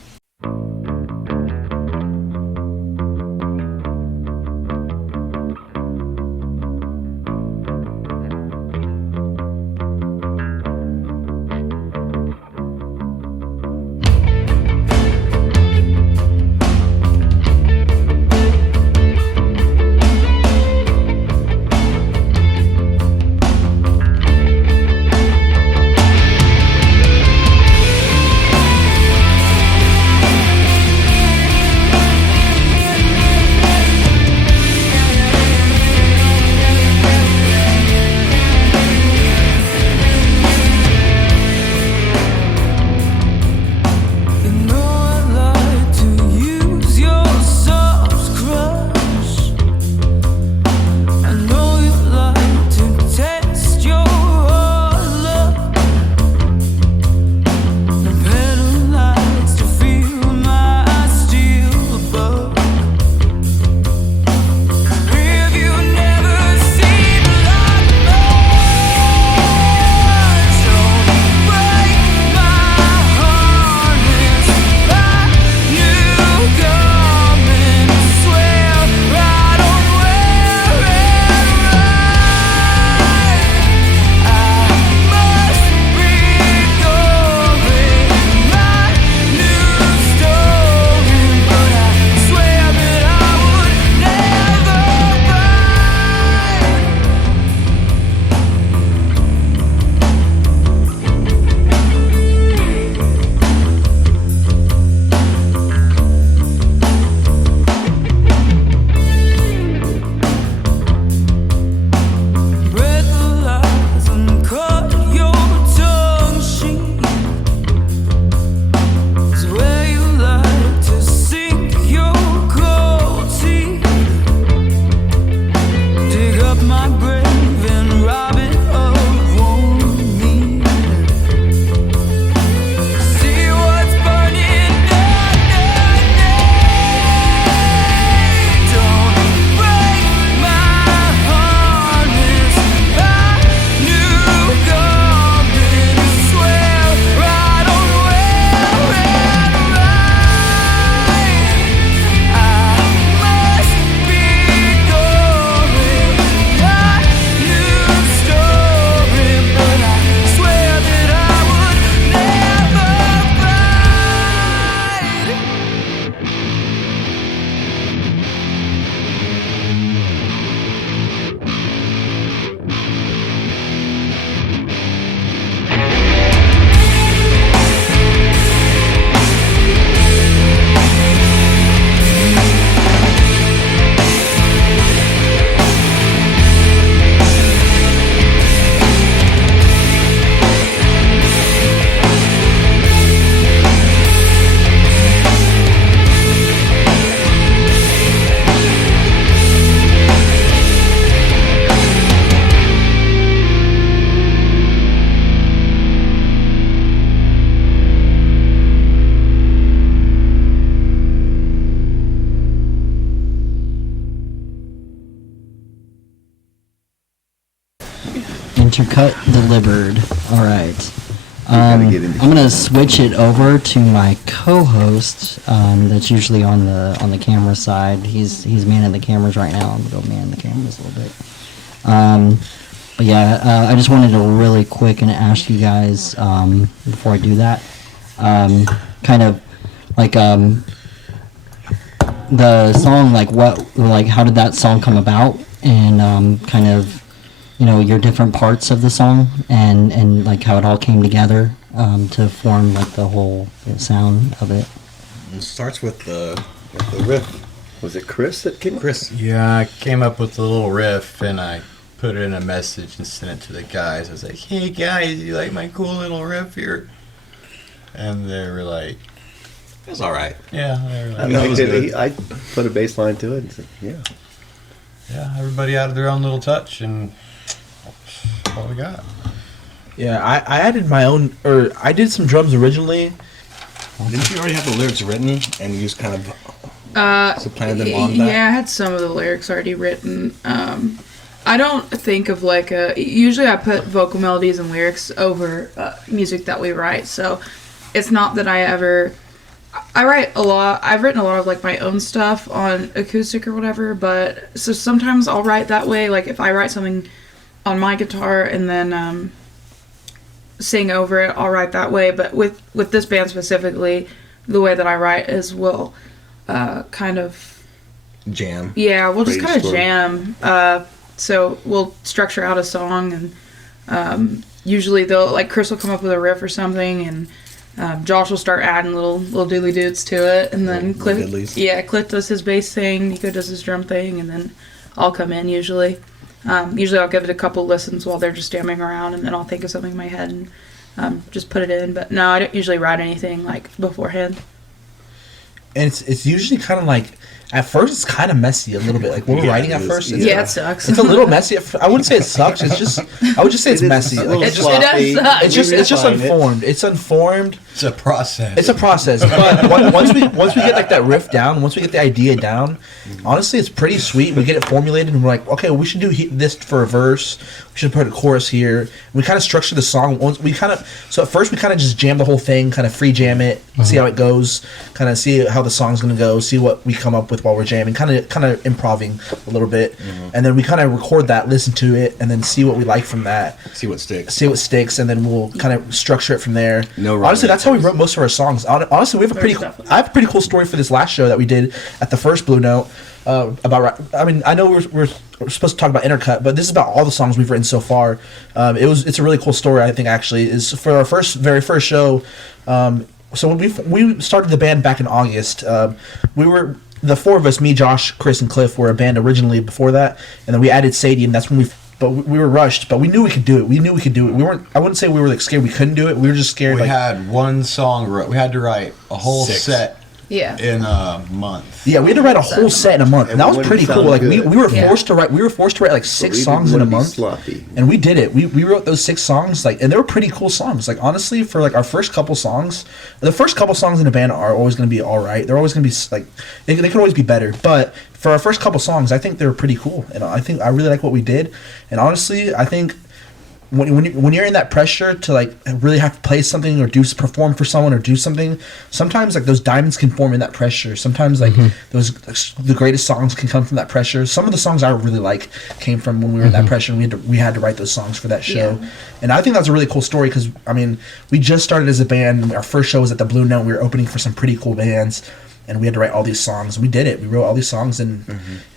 Intercut Delivered. All right. I'm gonna switch it over to my co-host. That's usually on the camera side. He's manning the cameras right now. I'm gonna go man the cameras a little bit. But yeah, I just wanted to really quick and ask you guys before I do that, kind of like the song, like how did that song come about, and kind of, you know, your different parts of the song, and like how it all came together to form like the whole sound of it. It starts with the riff. Was it Chris that came up? Chris. Yeah, I came up with the little riff and I put it in a message and sent it to the guys. I was like, "Hey guys, you like my cool little riff here?" And they were like, It's all right. Yeah, I put a bass line to it and said, yeah, everybody added their own little touch, and that's what we got. Yeah, I added my own, or I did some drums originally. Didn't you already have the lyrics written and you just kind of supplanted them on that? Yeah, I had some of the lyrics already written. I don't think of like usually I put vocal melodies and lyrics over music that we write, so it's not that I write a lot. I've written a lot of like my own stuff on acoustic or whatever, but so sometimes I'll write that way. Like if I write something on my guitar and then sing over it, I'll write that way. But with this band specifically, the way that I write is we'll kind of jam. Yeah, we'll just kind of Brainstorm. jam. So we'll structure out a song, and usually Chris will come up with a riff or something, and Josh will start adding little doodly doods to it, and then Cliff does his bass thing, Nico does his drum thing, and then I'll come in usually. Usually I'll give it a couple listens while they're just jamming around, and then I'll think of something in my head and just put it in. But no, I don't usually write anything like beforehand. And it's usually kind of like, at first it's kind of messy a little bit. Like when we're writing at first, it sucks. It's a little messy. I wouldn't say it sucks. I would just say it's messy. It does suck. It's just unformed. It's unformed. It's a process. It's a process. But once we get like that riff down, once we get the idea down, honestly, it's pretty sweet. We get it formulated, and we're like, okay, we should do this for a verse. We should put a chorus here. We kind of structure the song. So at first we kind of just jam the whole thing, kind of free jam it, see how it goes, kind of see how the song's gonna go, see what we come up with while we're jamming, kind of improving a little bit, and then we kind of record that, listen to it, and then see what we like from that. See what sticks, and then we'll kind of structure it from there. No, honestly, that's how we wrote most of our songs. Honestly, we have I have a pretty cool story for this last show that we did at the first Blue Note. I know we're supposed to talk about Intercut, but this is about all the songs we've written so far. It's a really cool story, I think, actually. Is for our very first show. So when we started the band back in August, we were the four of us, me, Josh, Chris, and Cliff, were a band originally before that, and then we added Sadie, and that's when we were rushed, but we knew we could do it. We weren't. I wouldn't say we were like scared we couldn't do it. We were just scared. We had one song. We had to write a whole set. Yeah. In a month. Yeah, we had to write a whole set in a month. And that was pretty cool. Like we were forced to write. We were forced to write like 6 songs in a month. Sloppy. And we did it. We wrote those 6 songs. And they were pretty cool songs. Like honestly, for like our first couple songs, the first couple songs in a band are always going to be all right. They're always going to be like they can always be better. But for our first couple songs, I think they were pretty cool. And I really like what we did. And honestly, I think when you're in that pressure to like really have to play something or perform for someone or do something, sometimes like those diamonds can form in that pressure. Sometimes like the greatest songs can come from that pressure. Some of the songs I really like came from when we were in that pressure, and we had to write those songs for that show. Yeah. And I think that's a really cool story because we just started as a band. Our first show was at the Blue Note. We were opening for some pretty cool bands, and we had to write all these songs. We did it. We wrote all these songs in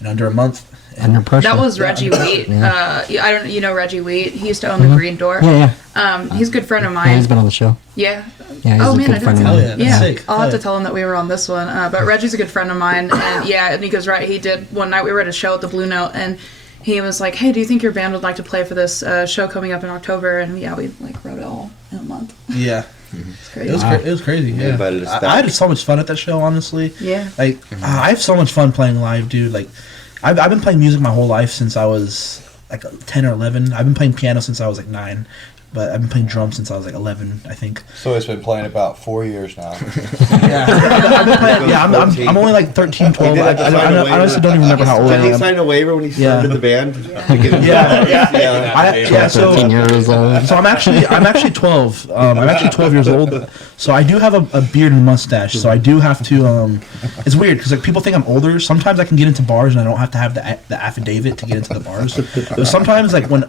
under a month. Under pressure. That was Reggie Wheat. You know Reggie Wheat. He used to own the Green Door. Yeah. He's a good friend of mine. Yeah, he's been on the show. Yeah. Yeah, he's a good friend of mine. I'll have to tell him that we were on this one. But Reggie's a good friend of mine, and Nico's right. He did one night. We were at a show at the Blue Note, and he was like, "Hey, do you think your band would like to play for this show coming up in October?" And we like wrote it all in a month. Yeah. It's crazy. It was crazy. Yeah. I had so much fun at that show. Honestly. Yeah. Like I have so much fun playing live, dude. Like. I've been playing music my whole life since I was like 10 or 11. I've been playing piano since I was like 9, but I've been playing drums since I was like 11, I think. So it's been playing about 4 years now. I'm only like 13, 12. I honestly don't even remember how old I am. Did he sign a waiver when he started the band? So 13 years old. So I'm actually 12. I'm actually 12 years old. So I do have a beard and mustache. So I do have to. It's weird because like people think I'm older. Sometimes I can get into bars and I don't have to have the affidavit to get into the bars. But sometimes like when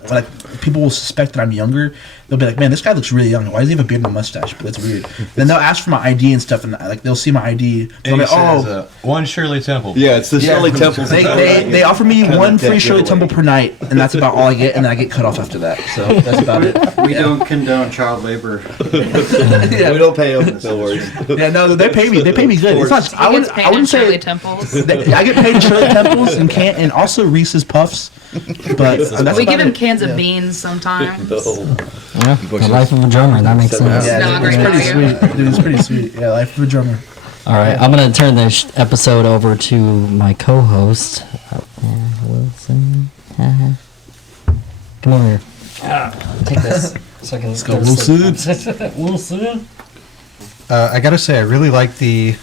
people will suspect that I'm younger, they'll be like, "Man, this guy looks really young. Why does he have a beard and a mustache?" But it's weird. Then they'll ask for my ID and stuff, and like they'll see my ID. And like, one Shirley Temple. Yeah, it's the Shirley Temple. They offer me one free Shirley Temple per night, and that's about all I get, and then I get cut off after that. So that's about it. We don't condone child labor. We don't pay them. No worries. Yeah, no, they pay me. They pay me good. It's not. I wouldn't say Shirley Temples. I get paid in Shirley Temples and also Reese's Puffs. But we give him cans of beans sometimes. Yeah, the life of a drummer. That makes sense. Yeah, it's pretty sweet. Dude, it's pretty sweet. Yeah, life of a drummer. All right, I'm gonna turn this episode over to my co-host, Wilson. Come over here. Take this. So I can go, Wilson. Wilson. I gotta say, I really like the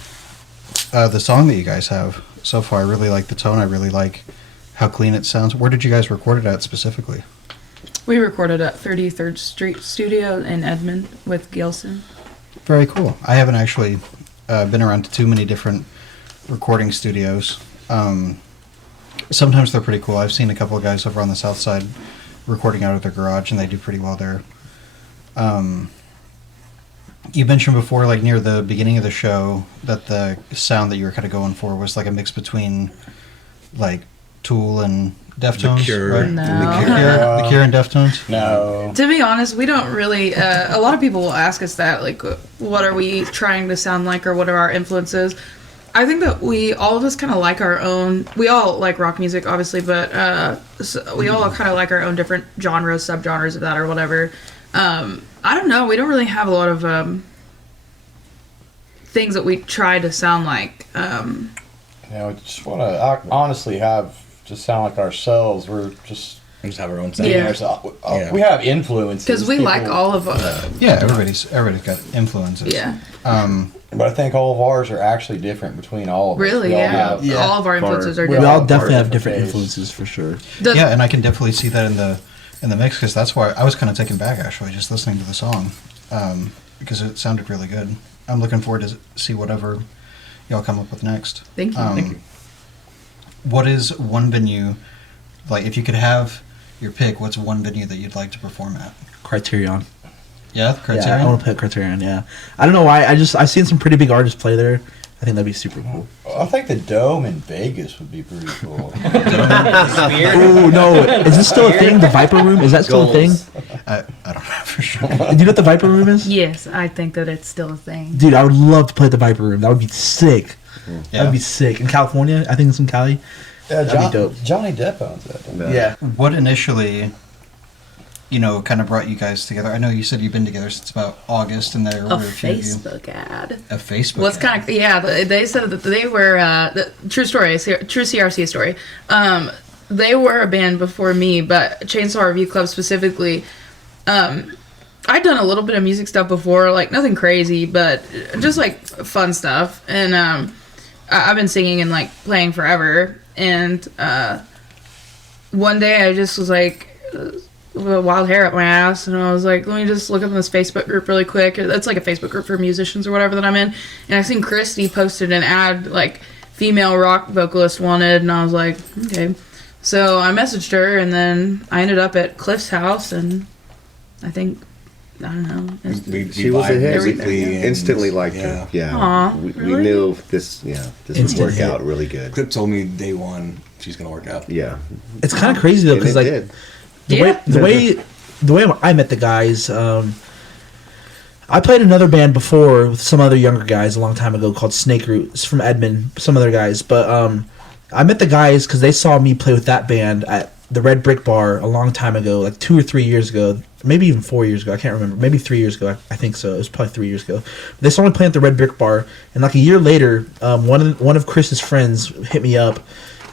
song that you guys have so far. I really like the tone. I really like how clean it sounds. Where did you guys record it at specifically? We recorded at 33rd Street Studio in Edmond with Gilson. Very cool. I haven't actually been around to too many different recording studios. Sometimes they're pretty cool. I've seen a couple of guys over on the south side recording out of their garage, and they do pretty well there. You mentioned before, like near the beginning of the show, that the sound that you were kind of going for was like a mix between like Tool and Deftones. The Cure. Right? No. The Cure and Deftones. No. To be honest, we don't really. A lot of people will ask us that, like, what are we trying to sound like, or what are our influences? I think that all of us kind of like our own. We all like rock music, obviously, but so we all kind of like our own different genres, subgenres of that, or whatever. I don't know. We don't really have a lot of things that we try to sound like. We just want to honestly just sound like ourselves. We're just We just have our own Yeah. Yeah. We have influences. Because we like all of Yeah, everybody's got influences. yeah. But I think all of ours are actually different between all of us. Really, We all yeah. have- Yeah. All of our influences are We We different. all definitely have different different tastes. influences for sure. Yeah, and I can definitely see that in the mix, because that's why I was kind of taken back actually just listening to the song, because it sounded really good. I'm looking forward to see whatever y'all come up with next. Thank you. Thank you. What is one venue, like if you could have your pick, what's one venue that you'd like to perform at? Criterion. Yeah, Criterion. Yeah, I want to pick Criterion. Yeah, I don't know why. I've seen some pretty big artists play there. I think that'd be super cool. I think the Dome in Vegas would be pretty cool. Oh no, is this still a thing? The Viper Room, is that still a thing? I don't know for sure. Do you know what the Viper Room is? Yes, I think that it's still a thing. Dude, I would love to play at the Viper Room. That would be sick. Yeah. That'd be sick. In California, I think it's in Cali. Yeah, That'd be dope. Johnny Depp owns that. doesn't he? Yeah. What initially, kind of brought you guys together? I know you said you've been together since about August, and there A were a few of you. Facebook ad. A Facebook. What's ad. kind of they said that they were true story, true CRC story. They were a band before me, but Chainsaw Review Club specifically. I'd done a little bit of music stuff before, like nothing crazy, but just like fun stuff. And I've been singing and like playing forever. And one day I just was like, with wild hair up my ass, and I was like, let me just look up in this Facebook group really quick. That's like a Facebook group for musicians or whatever that I'm in. And I seen Christy posted an ad like female rock vocalist wanted, and I was like, okay. So I messaged her, and then I ended up at Cliff's house, and I don't know. She was a hit. Everything. We instantly liked Yeah. her. Yeah. Aw, we really? knew this would Instant work hit. out really good. Clip told me day one she's gonna work out. Yeah. It's kind of crazy though, And because it like did. the way I met the guys. I played another band before with some other younger guys a long time ago called Snake Root. It's from Edmond, some other guys. But I met the guys because they saw me play with that band at the Red Brick Bar a long time ago, like 2 or 3 years ago, maybe even 4 years ago. I can't remember. Maybe 3 years ago. I think so. It was probably 3 years ago. They saw me play at the Red Brick Bar, and like a year later, one of Chris's friends hit me up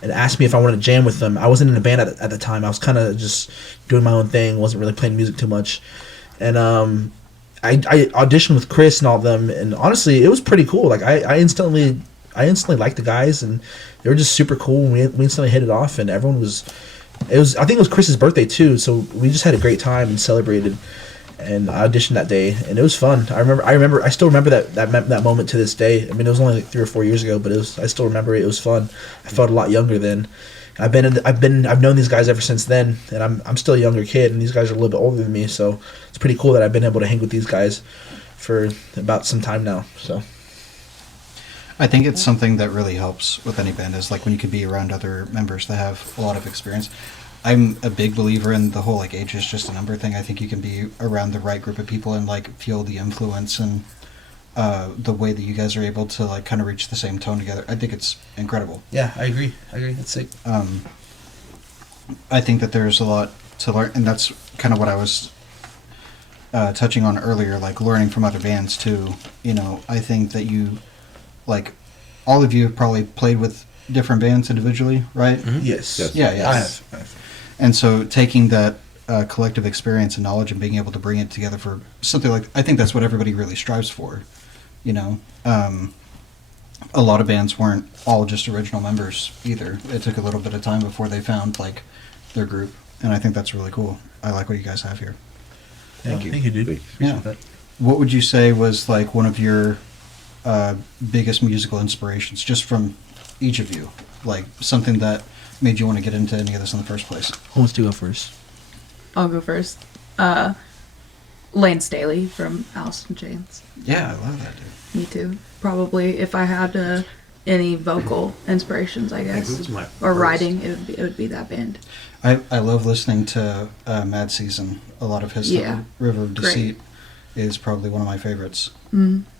and asked me if I wanted to jam with them. I wasn't in a band at the time. I was kind of just doing my own thing. Wasn't really playing music too much, and I auditioned with Chris and all of them, and honestly, it was pretty cool. Like I instantly liked the guys, and they were just super cool. And we instantly hit it off, and everyone was. I think it was Chris's birthday too, so we just had a great time and celebrated. And I auditioned that day, and it was fun. I still remember that moment to this day. I mean, it was only like 3 or 4 years ago, but I still remember it. It was fun. I felt a lot younger then. I've known these guys ever since then, and I'm still a younger kid, and these guys are a little bit older than me. So it's pretty cool that I've been able to hang with these guys for about some time now. So I think it's something that really helps with any band, is like when you can be around other members that have a lot of experience. I'm a big believer in the whole like age is just a number thing. I think you can be around the right group of people and like feel the influence and the way that you guys are able to like kind of reach the same tone together. I think it's incredible. yeah, I agree. That's sick. I think that there's a lot to learn, and that's kind of what I was touching on earlier, like learning from other bands too. I think that you like all of you have probably played with different bands individually, right? Yes. Yeah, yeah. I have. And so taking that collective experience and knowledge and being able to bring it together for something like, I think that's what everybody really strives for, you know. A lot of bands weren't all just original members either. It took a little bit of time before they found like their group, and I think that's really cool. I like what you guys have here. Thank you, dude. Yeah. Appreciate that. What would you say was like one of your biggest musical inspirations, just from each of you? Like something that made you want to get into any of this in the first place? Who wants to go first? I'll go first. Lane Staley from Alice in Chains. Yeah, I love that dude. Me too. Probably if I had any vocal inspirations, I guess, who's my or first? writing, it would be that band. I love listening to Mad Season. A lot of his stuff. Yeah. River of Great. Deceit is probably one of my favorites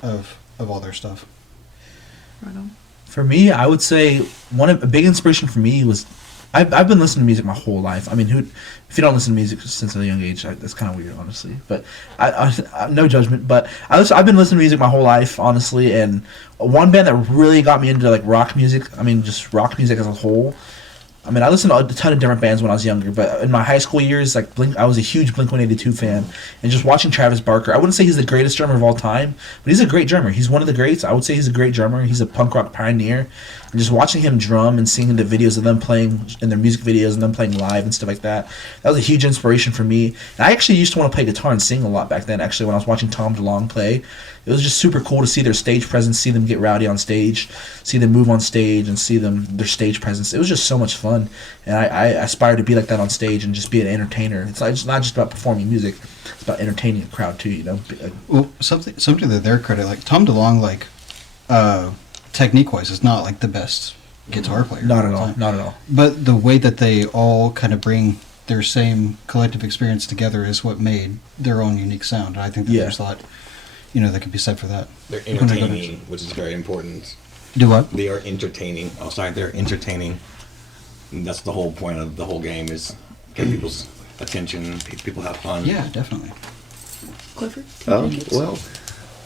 of all their stuff. Right on. For me, I would say a big inspiration for me was I've been listening to music my whole life. I mean, if you don't listen to music since a young age, that's kind of weird, honestly. But I no judgment. But I've been listening to music my whole life, honestly. And one band that really got me into like rock music. I mean, just rock music as a whole. I mean, I listened to a ton of different bands when I was younger, but in my high school years, like I was a huge Blink-182 fan, and just watching Travis Barker, I wouldn't say he's the greatest drummer of all time, but he's a great drummer. He's one of the greats. I would say he's a great drummer. He's a punk rock pioneer, and just watching him drum and seeing the videos of them playing in their music videos and them playing live and stuff like that, that was a huge inspiration for me. And I actually used to want to play guitar and sing a lot back then, actually, when I was watching Tom DeLonge play. It was just super cool to see their stage presence, see them get rowdy on stage, see them move on stage, and see their stage presence. It was just so much fun, and I aspire to be like that on stage and just be an entertainer. It's not just about performing music; it's about entertaining a crowd too. You know. Well, something to their credit, like Tom DeLonge, like technique-wise, is not like the best guitar player. Not of at all all. time. Not at all. But the way that they all kind of bring their same collective experience together is what made their own unique sound. And I think that there's a lot, that could be said for that. They're entertaining, which is very important. Do what? They are entertaining. Oh, sorry, they're entertaining. And that's the whole point of the whole game, is get people's attention, people have fun. Yeah, definitely. Clifford? Well,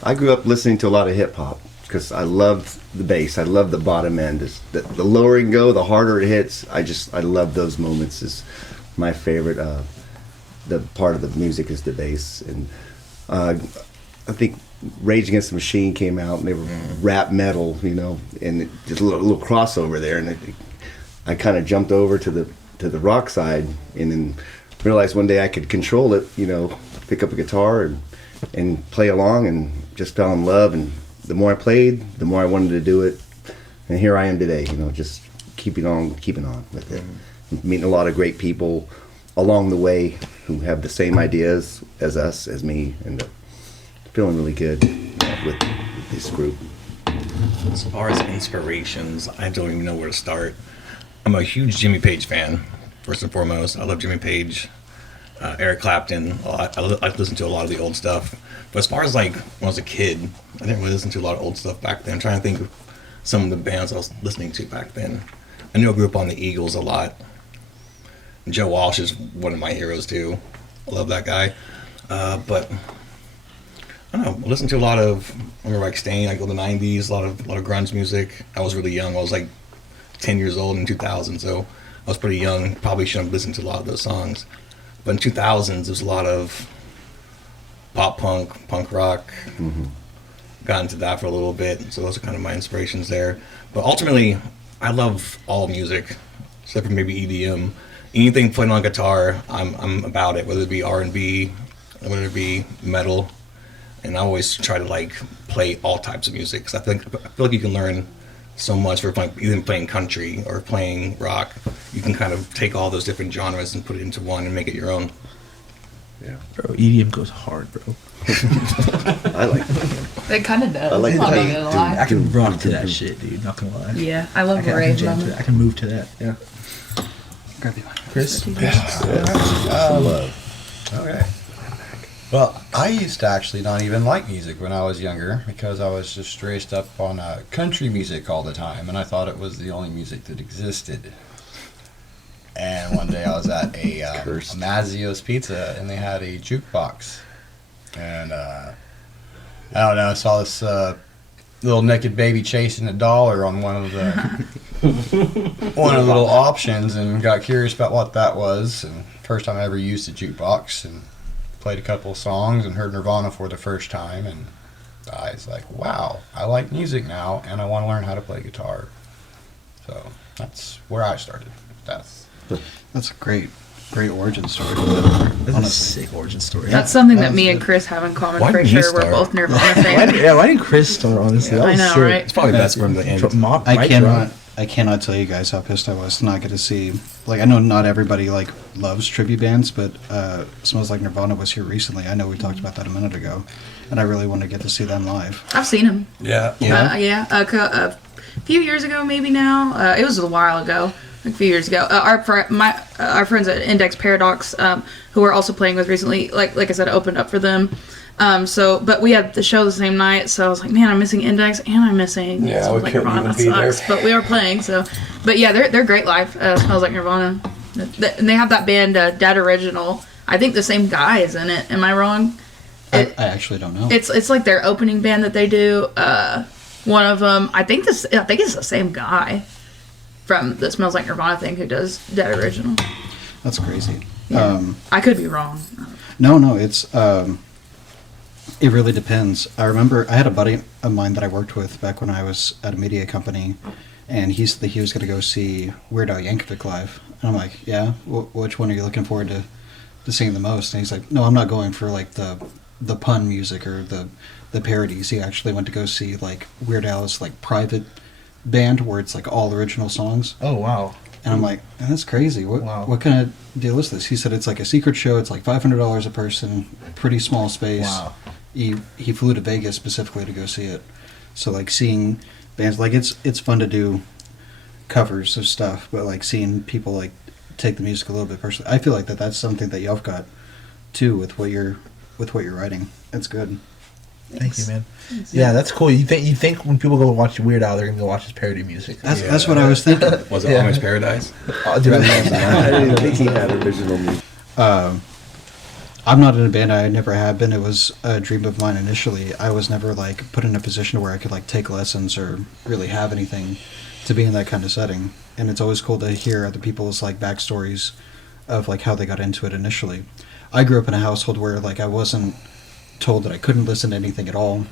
I grew up listening to a lot of hip hop because I loved the bass. I love the bottom end. The lower you go, the harder it hits. I love those moments. Is my favorite. The part of the music is the bass, and I think Rage Against the Machine came out, and they were rap metal, and just a little crossover there, and I kind of jumped over to the rock side, and then realized one day I could control it, pick up a guitar and play along, and just fell in love. And the more I played, the more I wanted to do it, and here I am today, just keeping on with it. Meeting a lot of great people along the way who have the same ideas as me, and feeling really good with this group. As far as inspirations, I don't even know where to start. I'm a huge Jimmy Page fan, first and foremost. I love Jimmy Page, Eric Clapton. I listen to a lot of the old stuff. But as far as when I was a kid, I didn't really listen to a lot of old stuff back then. I'm trying to think of some of the bands I was listening to back then. I knew I grew up on the Eagles a lot. Joe Walsh is one of my heroes too. I love that guy. But I don't know. I listened to a lot of, I remember Stain, the 90s, a lot of grunge music. I was really young. I was 10 years old in 2000, so I was pretty young. Probably shouldn't have listened to a lot of those songs. But in 2000s, there was a lot of pop punk rock. Got into that for a little bit, so those are kind of my inspirations there. But ultimately, I love all music, except for maybe EDM. Anything playing on guitar, I'm about it, whether it be R&B, whether it be metal. And I always try to play all types of music, because I feel like you can learn so much for even playing country or playing rock. You can kind of take all those different genres and put it into one and make it your own. Yeah, bro, EDM goes hard, bro. I like it. It kind of does. I like I'm not the gonna lie. I can rock to that shit, dude. Not gonna lie. Yeah, I love I rave. can jam to that. I can move to that. Yeah. Grab the Chris. Okay. Well, I used to actually not even like music when I was younger, because I was just raised up on country music all the time, and I thought it was the only music that existed. And one day I was at a Mazzio's Pizza, and they had a jukebox. And I don't know, I saw this little naked baby chasing a dollar on one of the one of the little options, and got curious about what that was. And first time I ever used a jukebox, and played a couple of songs and heard Nirvana for the first time, and I was like, wow, I like music now, and I want to learn how to play guitar. So that's where I started. That's a great origin story. That's a sick origin story. That's something that me and Chris have in common Why for didn't you sure. We're start? both Nirvana fans. Why didn't Chris start, honestly? That I was know, sick. right? It's probably best from the end. I cannot tell you guys how pissed I was to not get to see. Like, I know not everybody like loves tribute bands, but Smells Like Nirvana was here recently. I know we talked about that a minute ago, and I really want to get to see them live. I've seen him. yeah. A few years ago, maybe now. It was a while ago, like a few years ago. Our friends at Index Paradox, who we're also playing with recently, like I said, opened up for them. But we had the show the same night, so I was like, man, I'm missing Index and I'm missing Smells Like Nirvana. Sucks, but we were playing, so. But yeah, they're great live. Smells Like Nirvana, and they have that band Dead Original. I think the same guy is in it. Am I wrong? I actually don't know. It's like their opening band that they do. One of them, I think it's the same guy from the Smells Like Nirvana thing who does Dead Original. That's crazy. Yeah. I could be wrong. No, it's it really depends. I remember I had a buddy of mine that I worked with back when I was at a media company, and he said that he was going to go see Weird Al Yankovic live. And I'm like, yeah, which one are you looking forward to seeing the most? And he's like, no, I'm not going for like the pun music or the parodies. He actually went to go see like Weird Al's like private band where it's like all original songs. Oh, wow. And I'm like, man, that's crazy. Wow. What kind of deal is this? He said it's like a secret show. It's like $500 a person, pretty small space. Wow. He flew to Vegas specifically to go see it. So like seeing bands, like it's fun to do covers of stuff, but like seeing people like take the music a little bit personally, I feel like that's something that y'all got too with what you're writing. It's good. Thank you, man. Yeah, that's cool. You think when people go watch Weird Al, they're gonna go watch his parody music? That's what I was thinking. Was it Amish Paradise? Oh, dude, I didn't think he had original music. I'm not in a band. I never have been. It was a dream of mine initially. I was never like put in a position where I could like take lessons or really have anything to be in that kind of setting. And it's always cool to hear other people's like backstories of like how they got into it initially. I grew up in a household where like I wasn't told that I couldn't listen to anything at all.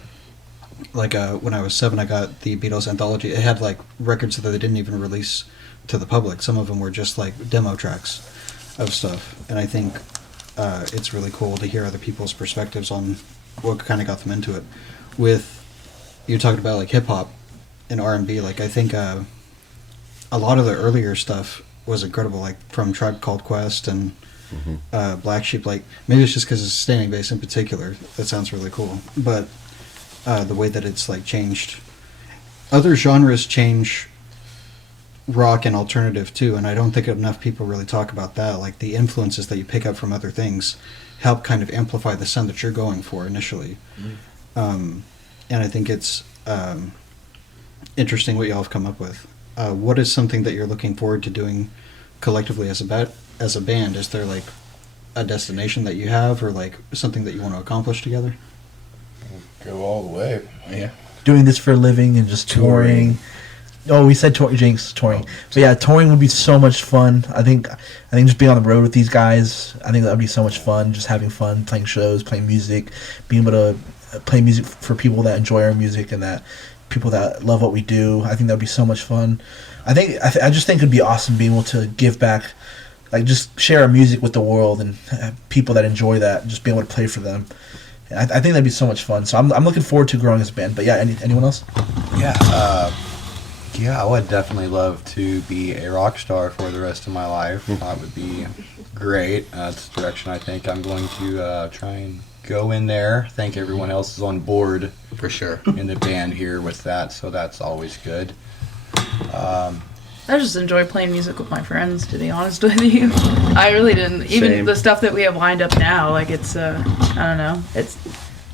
Like when I was 7, I got the Beatles anthology. It had like records that they didn't even release to the public. Some of them were just like demo tracks of stuff. And I think it's really cool to hear other people's perspectives on what kind of got them into it. With you talked about like hip hop and R&B, like I think a lot of the earlier stuff was incredible, like from Tribe Called Quest and Black Sheep. Like maybe it's just because it's Standing Bass in particular that sounds really cool, but the way that it's like changed, other genres change rock and alternative too, and I don't think enough people really talk about that. Like the influences that you pick up from other things help kind of amplify the sound that you're going for initially. And I think it's interesting what y'all have come up with. What is something that you're looking forward to doing collectively as a band? Is there like a destination that you have, or like something that you want to accomplish together? Go all the way. Yeah. Doing this for a living and just touring. Oh, we said Jinx touring. But yeah, touring would be so much fun. I think just being on the road with these guys, I think that would be so much fun. Just having fun, playing shows, playing music, being able to play music for people that enjoy our music and that people that love what we do. I think that would be so much fun. I just think it'd be awesome being able to give back, like just share our music with the world and people that enjoy that, and just being able to play for them. I think that'd be so much fun. So I'm looking forward to growing as a band. But yeah, anyone else? Yeah, I would definitely love to be a rock star for the rest of my life. That would be great. That's the direction I think I'm going to try and go in there. I think everyone else is on board For sure. in the band here with that, so that's always good. I just enjoy playing music with my friends, to be honest with you. I really didn't. Even Same. the stuff that we have lined up now, like it's, I don't know, it's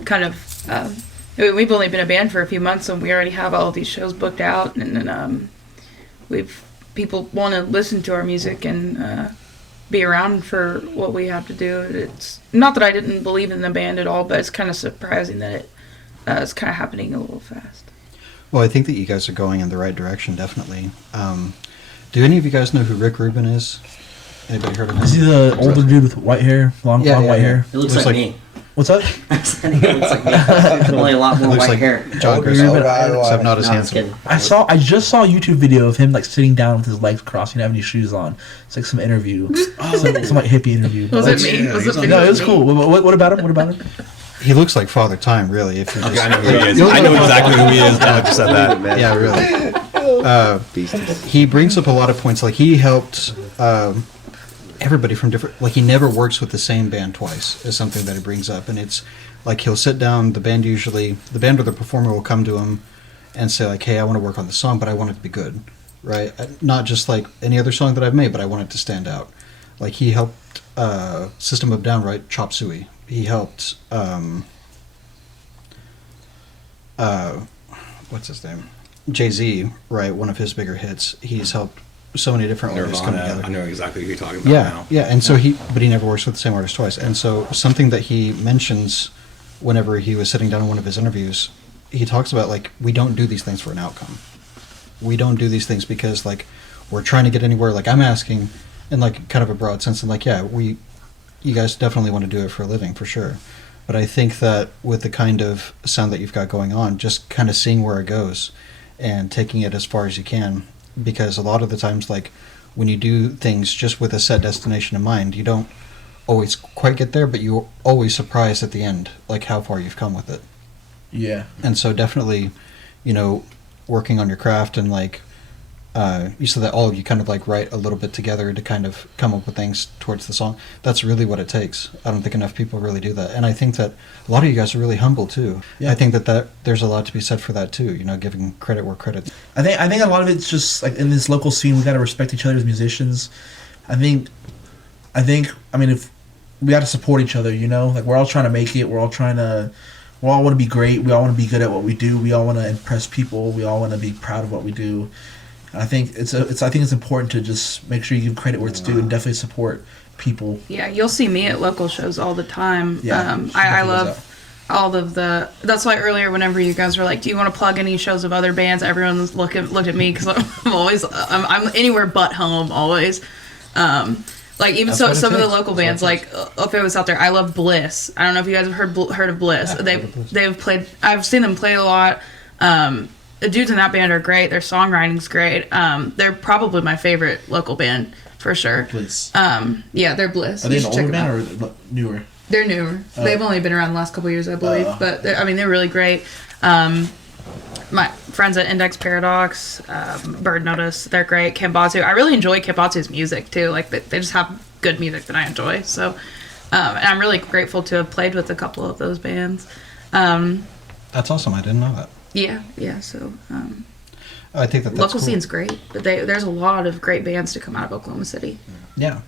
kind of, we've only been a band for a few months and we already have all these shows booked out, and people want to listen to our music and be around for what we have to do. It's not that I didn't believe in the band at all, but it's kind of surprising that it's kind of happening a little fast. Well, I think that you guys are going in the right direction, definitely. Do any of you guys know who Rick Rubin is? Anybody heard of him? Is he the older dude with white hair, long white hair? It looks like me. What's that? It looks like me. Only a lot more Looks white like hair. John Grissom, except not as No, I'm just handsome. kidding. I just saw a YouTube video of him like sitting down with his legs crossed, he didn't have any shoes on. It's like some interview, some like hippie interview. Was it me? Was it No, it was me? cool. What about him? What about him? He looks like Father Time, really. If you just, I know who he is. I know exactly who he is now that you said that. yeah, really. Beasties. He brings up a lot of points. Like he helped everybody from different. Like he never works with the same band twice. Is something that he brings up, and it's like he'll sit down. The band or the performer will come to him and say like, "Hey, I want to work on the song, but I want it to be good, right? Not just like any other song that I've made, but I want it to stand out." Like he helped System of a Down write Chop Suey. He helped what's his name? Jay-Z, right? One of his bigger hits. He's helped so many different artists come Nirvana, together. I know exactly who you're talking about Yeah, now. yeah, and so but he never works with the same artist twice. And so something that he mentions whenever he was sitting down in one of his interviews, he talks about like we don't do these things for an outcome. We don't do these things because like we're trying to get anywhere. Like I'm asking, in like kind of a broad sense, and like you guys definitely want to do it for a living for sure. But I think that with the kind of sound that you've got going on, just kind of seeing where it goes and taking it as far as you can, because a lot of the times, like when you do things just with a set destination in mind, you don't always quite get there, but you're always surprised at the end, like how far you've come with it. Yeah. And so definitely, working on your craft and like you said that all of you kind of like write a little bit together to kind of come up with things towards the song. That's really what it takes. I don't think enough people really do that. And I think that a lot of you guys are really humble too. Yeah. I think that there's a lot to be said for that too, giving credit where credit's. I think a lot of it's just like in this local scene we gotta respect each other as musicians. I mean if we gotta support each other, like we're all trying to make it, we all want to be great, we all want to be good at what we do, we all want to impress people, we all want to be proud of what we do. And I think it's important to just make sure you give credit where it's due and definitely support people. Yeah, you'll see me at local shows all the time. Yeah, I love all of the. That's why earlier, whenever you guys were like, "Do you want to plug any shows of other bands?" Everyone's looked at me because I'm anywhere but home always. Like even some of the local bands, like if it was out there, I love Bliss. I don't know if you guys have heard of Bliss. They've played. I've seen them play a lot. The dudes in that band are great. Their songwriting's great. They're probably my favorite local band for sure. Bliss. Yeah, they're Bliss. Are they You an should check older them band out. or newer? They're newer. They've only been around the last couple of years, I believe. But they're really great. My friends at Index Paradox, Bird Notice, they're great. Kambatu. I really enjoy Kambatu's music too. Like they just have good music that I enjoy. So, and I'm really grateful to have played with a couple of those bands. That's awesome. I didn't know that. Yeah. So I think that's local cool. scene's great, but there's a lot of great bands to come out of Oklahoma City. Yeah.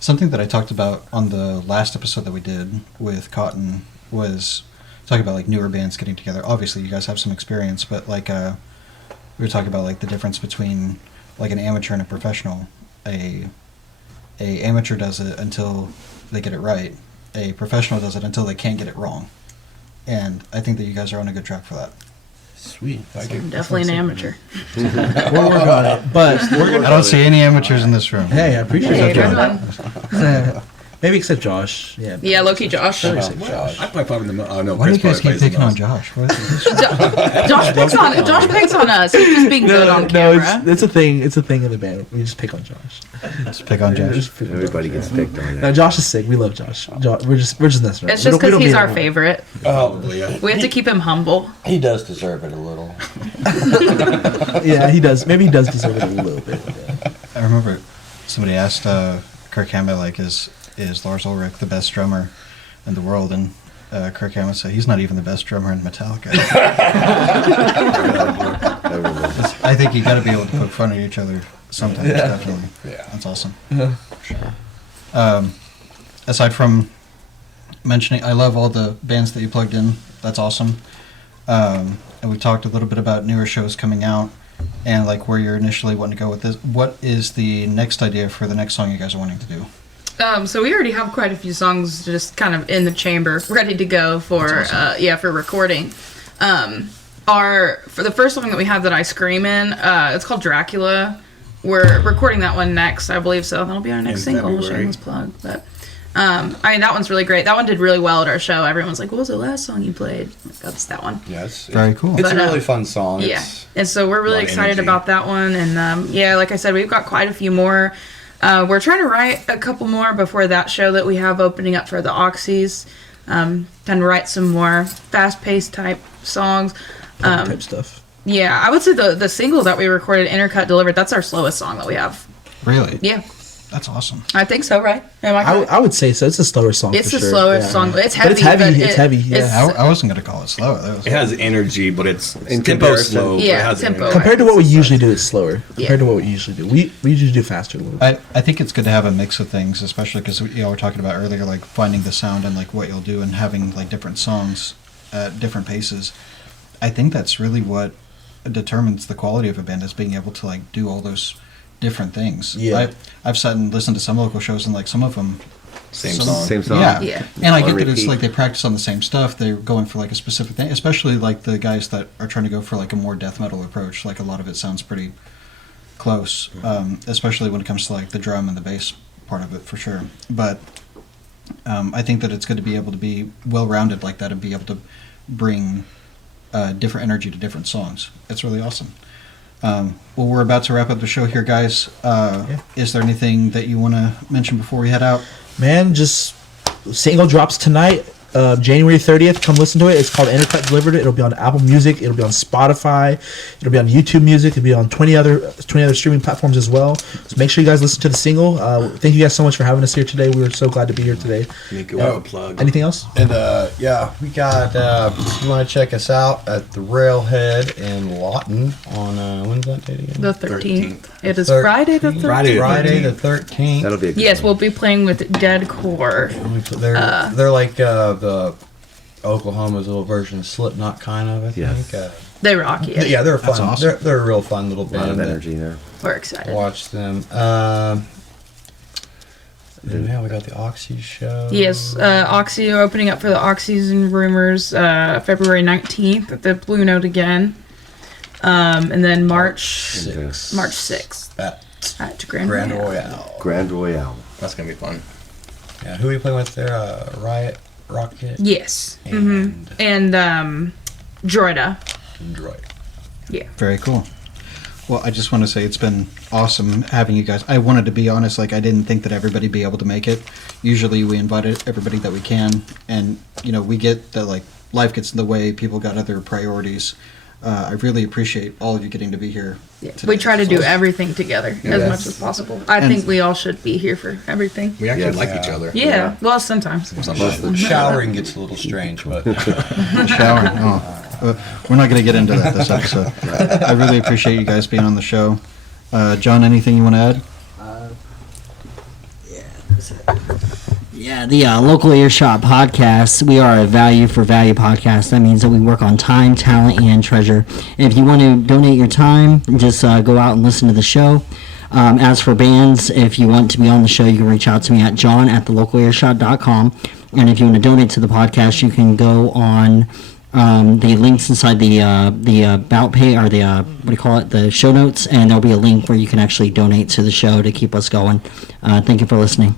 Something that I talked about on the last episode that we did with Cotton was talking about like newer bands getting together. Obviously, you guys have some experience, but like we were talking about like the difference between like an amateur and a professional. A amateur does it until they get it right. A professional does it until they can't get it wrong. And I think that you guys are on a good track for that. Sweet. I'm definitely an amateur. We'll work on it, but I don't see any amateurs in this room. hey, I appreciate Hey, that. everyone. Maybe except Josh. Yeah. Yeah, Loki Josh. I probably no. Why do you Chris guys keep probably plays the picking on most. Josh? What is this? Josh picks on us. He's just being good on camera. it's a thing. It's a thing in the band. We just pick on Josh. Let's pick on Josh. Everybody gets picked on No, that. Josh is sick. We love Josh. We're just messing around. It's just because he's our favorite. favorite. Probably, yeah. We have to keep him humble. He does deserve it a little. Yeah, he does. Maybe he does deserve it a little bit. Yeah. I remember somebody asked Kirk Hammett, like, is Lars Ulrich the best drummer in the world? And Kirk Hammett said he's not even the best drummer in Metallica. I think you got to be able to poke fun at each other sometimes. Yeah. Definitely. Yeah. That's awesome. Yeah. Aside from mentioning, I love all the bands that you plugged in. That's awesome. And we talked a little bit about newer shows coming out and like where you're initially wanting to go with this. What is the next idea for the next song you guys are wanting to do? So we already have quite a few songs just kind of in the chamber, ready to go for That's awesome. for recording. For the first song that we have that I scream in, it's called Dracula. We're recording that one next, I believe so. That'll be our next single. February. Shameless plug. But that one's really great. That one did really well at our show. Everyone's like, "What was the last song you played?" That's that one. Yes. Very cool. It's But, a really fun song. Yeah, It's, and so we're really lot of excited energy. about that one. And like I said, we've got quite a few more. We're trying to write a couple more before that show that we have opening up for the Oxys. Trying to write some more fast-paced type songs. Type stuff. Yeah, I would say the single that we recorded, Intercut Delivered, that's our slowest song that we have. Really? Yeah, That's awesome. I think so, right? Am I correct? I would say so. It's a slower song. It's for the sure. slowest Yeah. song. It's But heavy. it's heavy. It's heavy. Yeah. it's- I wasn't going to call it slow. That was It has energy, but it's In tempo comparison. slow. but Yeah, it has tempo. energy. Compared to what we usually do, it's slower. Yeah. Compared to what we usually do, we usually do faster a little bit. I think it's good to have a mix of things, especially because we're talking about earlier, like finding the sound and like what you'll do, and having like different songs at different paces. I think that's really what determines the quality of a band, is being able to like do all those different things. Yeah. I've sat and listened to some local shows, and like some of them, Same some- song. Same song. Yeah. Yeah. And I On get that it's repeat. like they practice on the same stuff. They're going for like a specific thing, especially like the guys that are trying to go for like a more death metal approach. Like a lot of it sounds pretty close, especially when it comes to like the drum and the bass part of it for sure. But I think that it's good to be able to be well-rounded like that and be able to bring different energy to different songs. It's really awesome. Well, we're about to wrap up the show here, guys. Is there anything that you want to mention before we head out? Man, just single drops tonight, January 30th. Come listen to it. It's called Intercut Delivered. It'll be on Apple Music. It'll be on Spotify. It'll be on YouTube Music. It'll be on 20 other streaming platforms as well. So make sure you guys listen to the single. Thank you guys so much for having us here today. We were so glad to be here today. Make it with a plug. Anything else? And we got. You want to check us out at the Railhead in Lawton on when's that date again? The 13th. It is 13th. Friday the 13th. Friday the 13th. That'll be a good Yes, one. we'll be playing with Deadcore. They're like the Oklahoma's little version of Slipknot, kind of. I Yes. think. They rock it. Yeah, they're That's fun. awesome. They're a real fun little A lot band. of energy there. We're excited. Watch them. Then we got the Oxy show. Yes, Oxy are opening up for the Oxys and Rumors February 19th at the Blue Note again. And then March 6th at Grand Royale. Royale. Grand Royale. That's gonna be fun. Yeah, who are we playing with there? Riot, Rocket, Yes. and And Droida. Droid. Yeah. Very cool. Well, I just want to say it's been awesome having you guys. I wanted to be honest, like I didn't think that everybody'd be able to make it. Usually we invited everybody that we can, and we get that like life gets in the way, people got other priorities. I really appreciate all of you getting to be here. Yeah. today. We try to do So- everything together as Yes. much as possible. I And- think we all should be here for everything. We actually Yes. like each other. Yeah. Well, sometimes. Showering gets a little strange, but Showering. Oh. We're not going to get into that this episode. I really appreciate you guys being on the show. John, anything you want to add? Yeah, the local Earshot podcast. We are a value for value podcast. That means that we work on time, talent, and treasure. And if you want to donate your time, just go out and listen to the show. As for bands, if you want to be on the show, you can reach out to me at john@thelocalearshot.com. And if you want to donate to the podcast, you can go on the links inside the about page, or the the show notes, and there'll be a link where you can actually donate to the show to keep us going. Thank you for listening.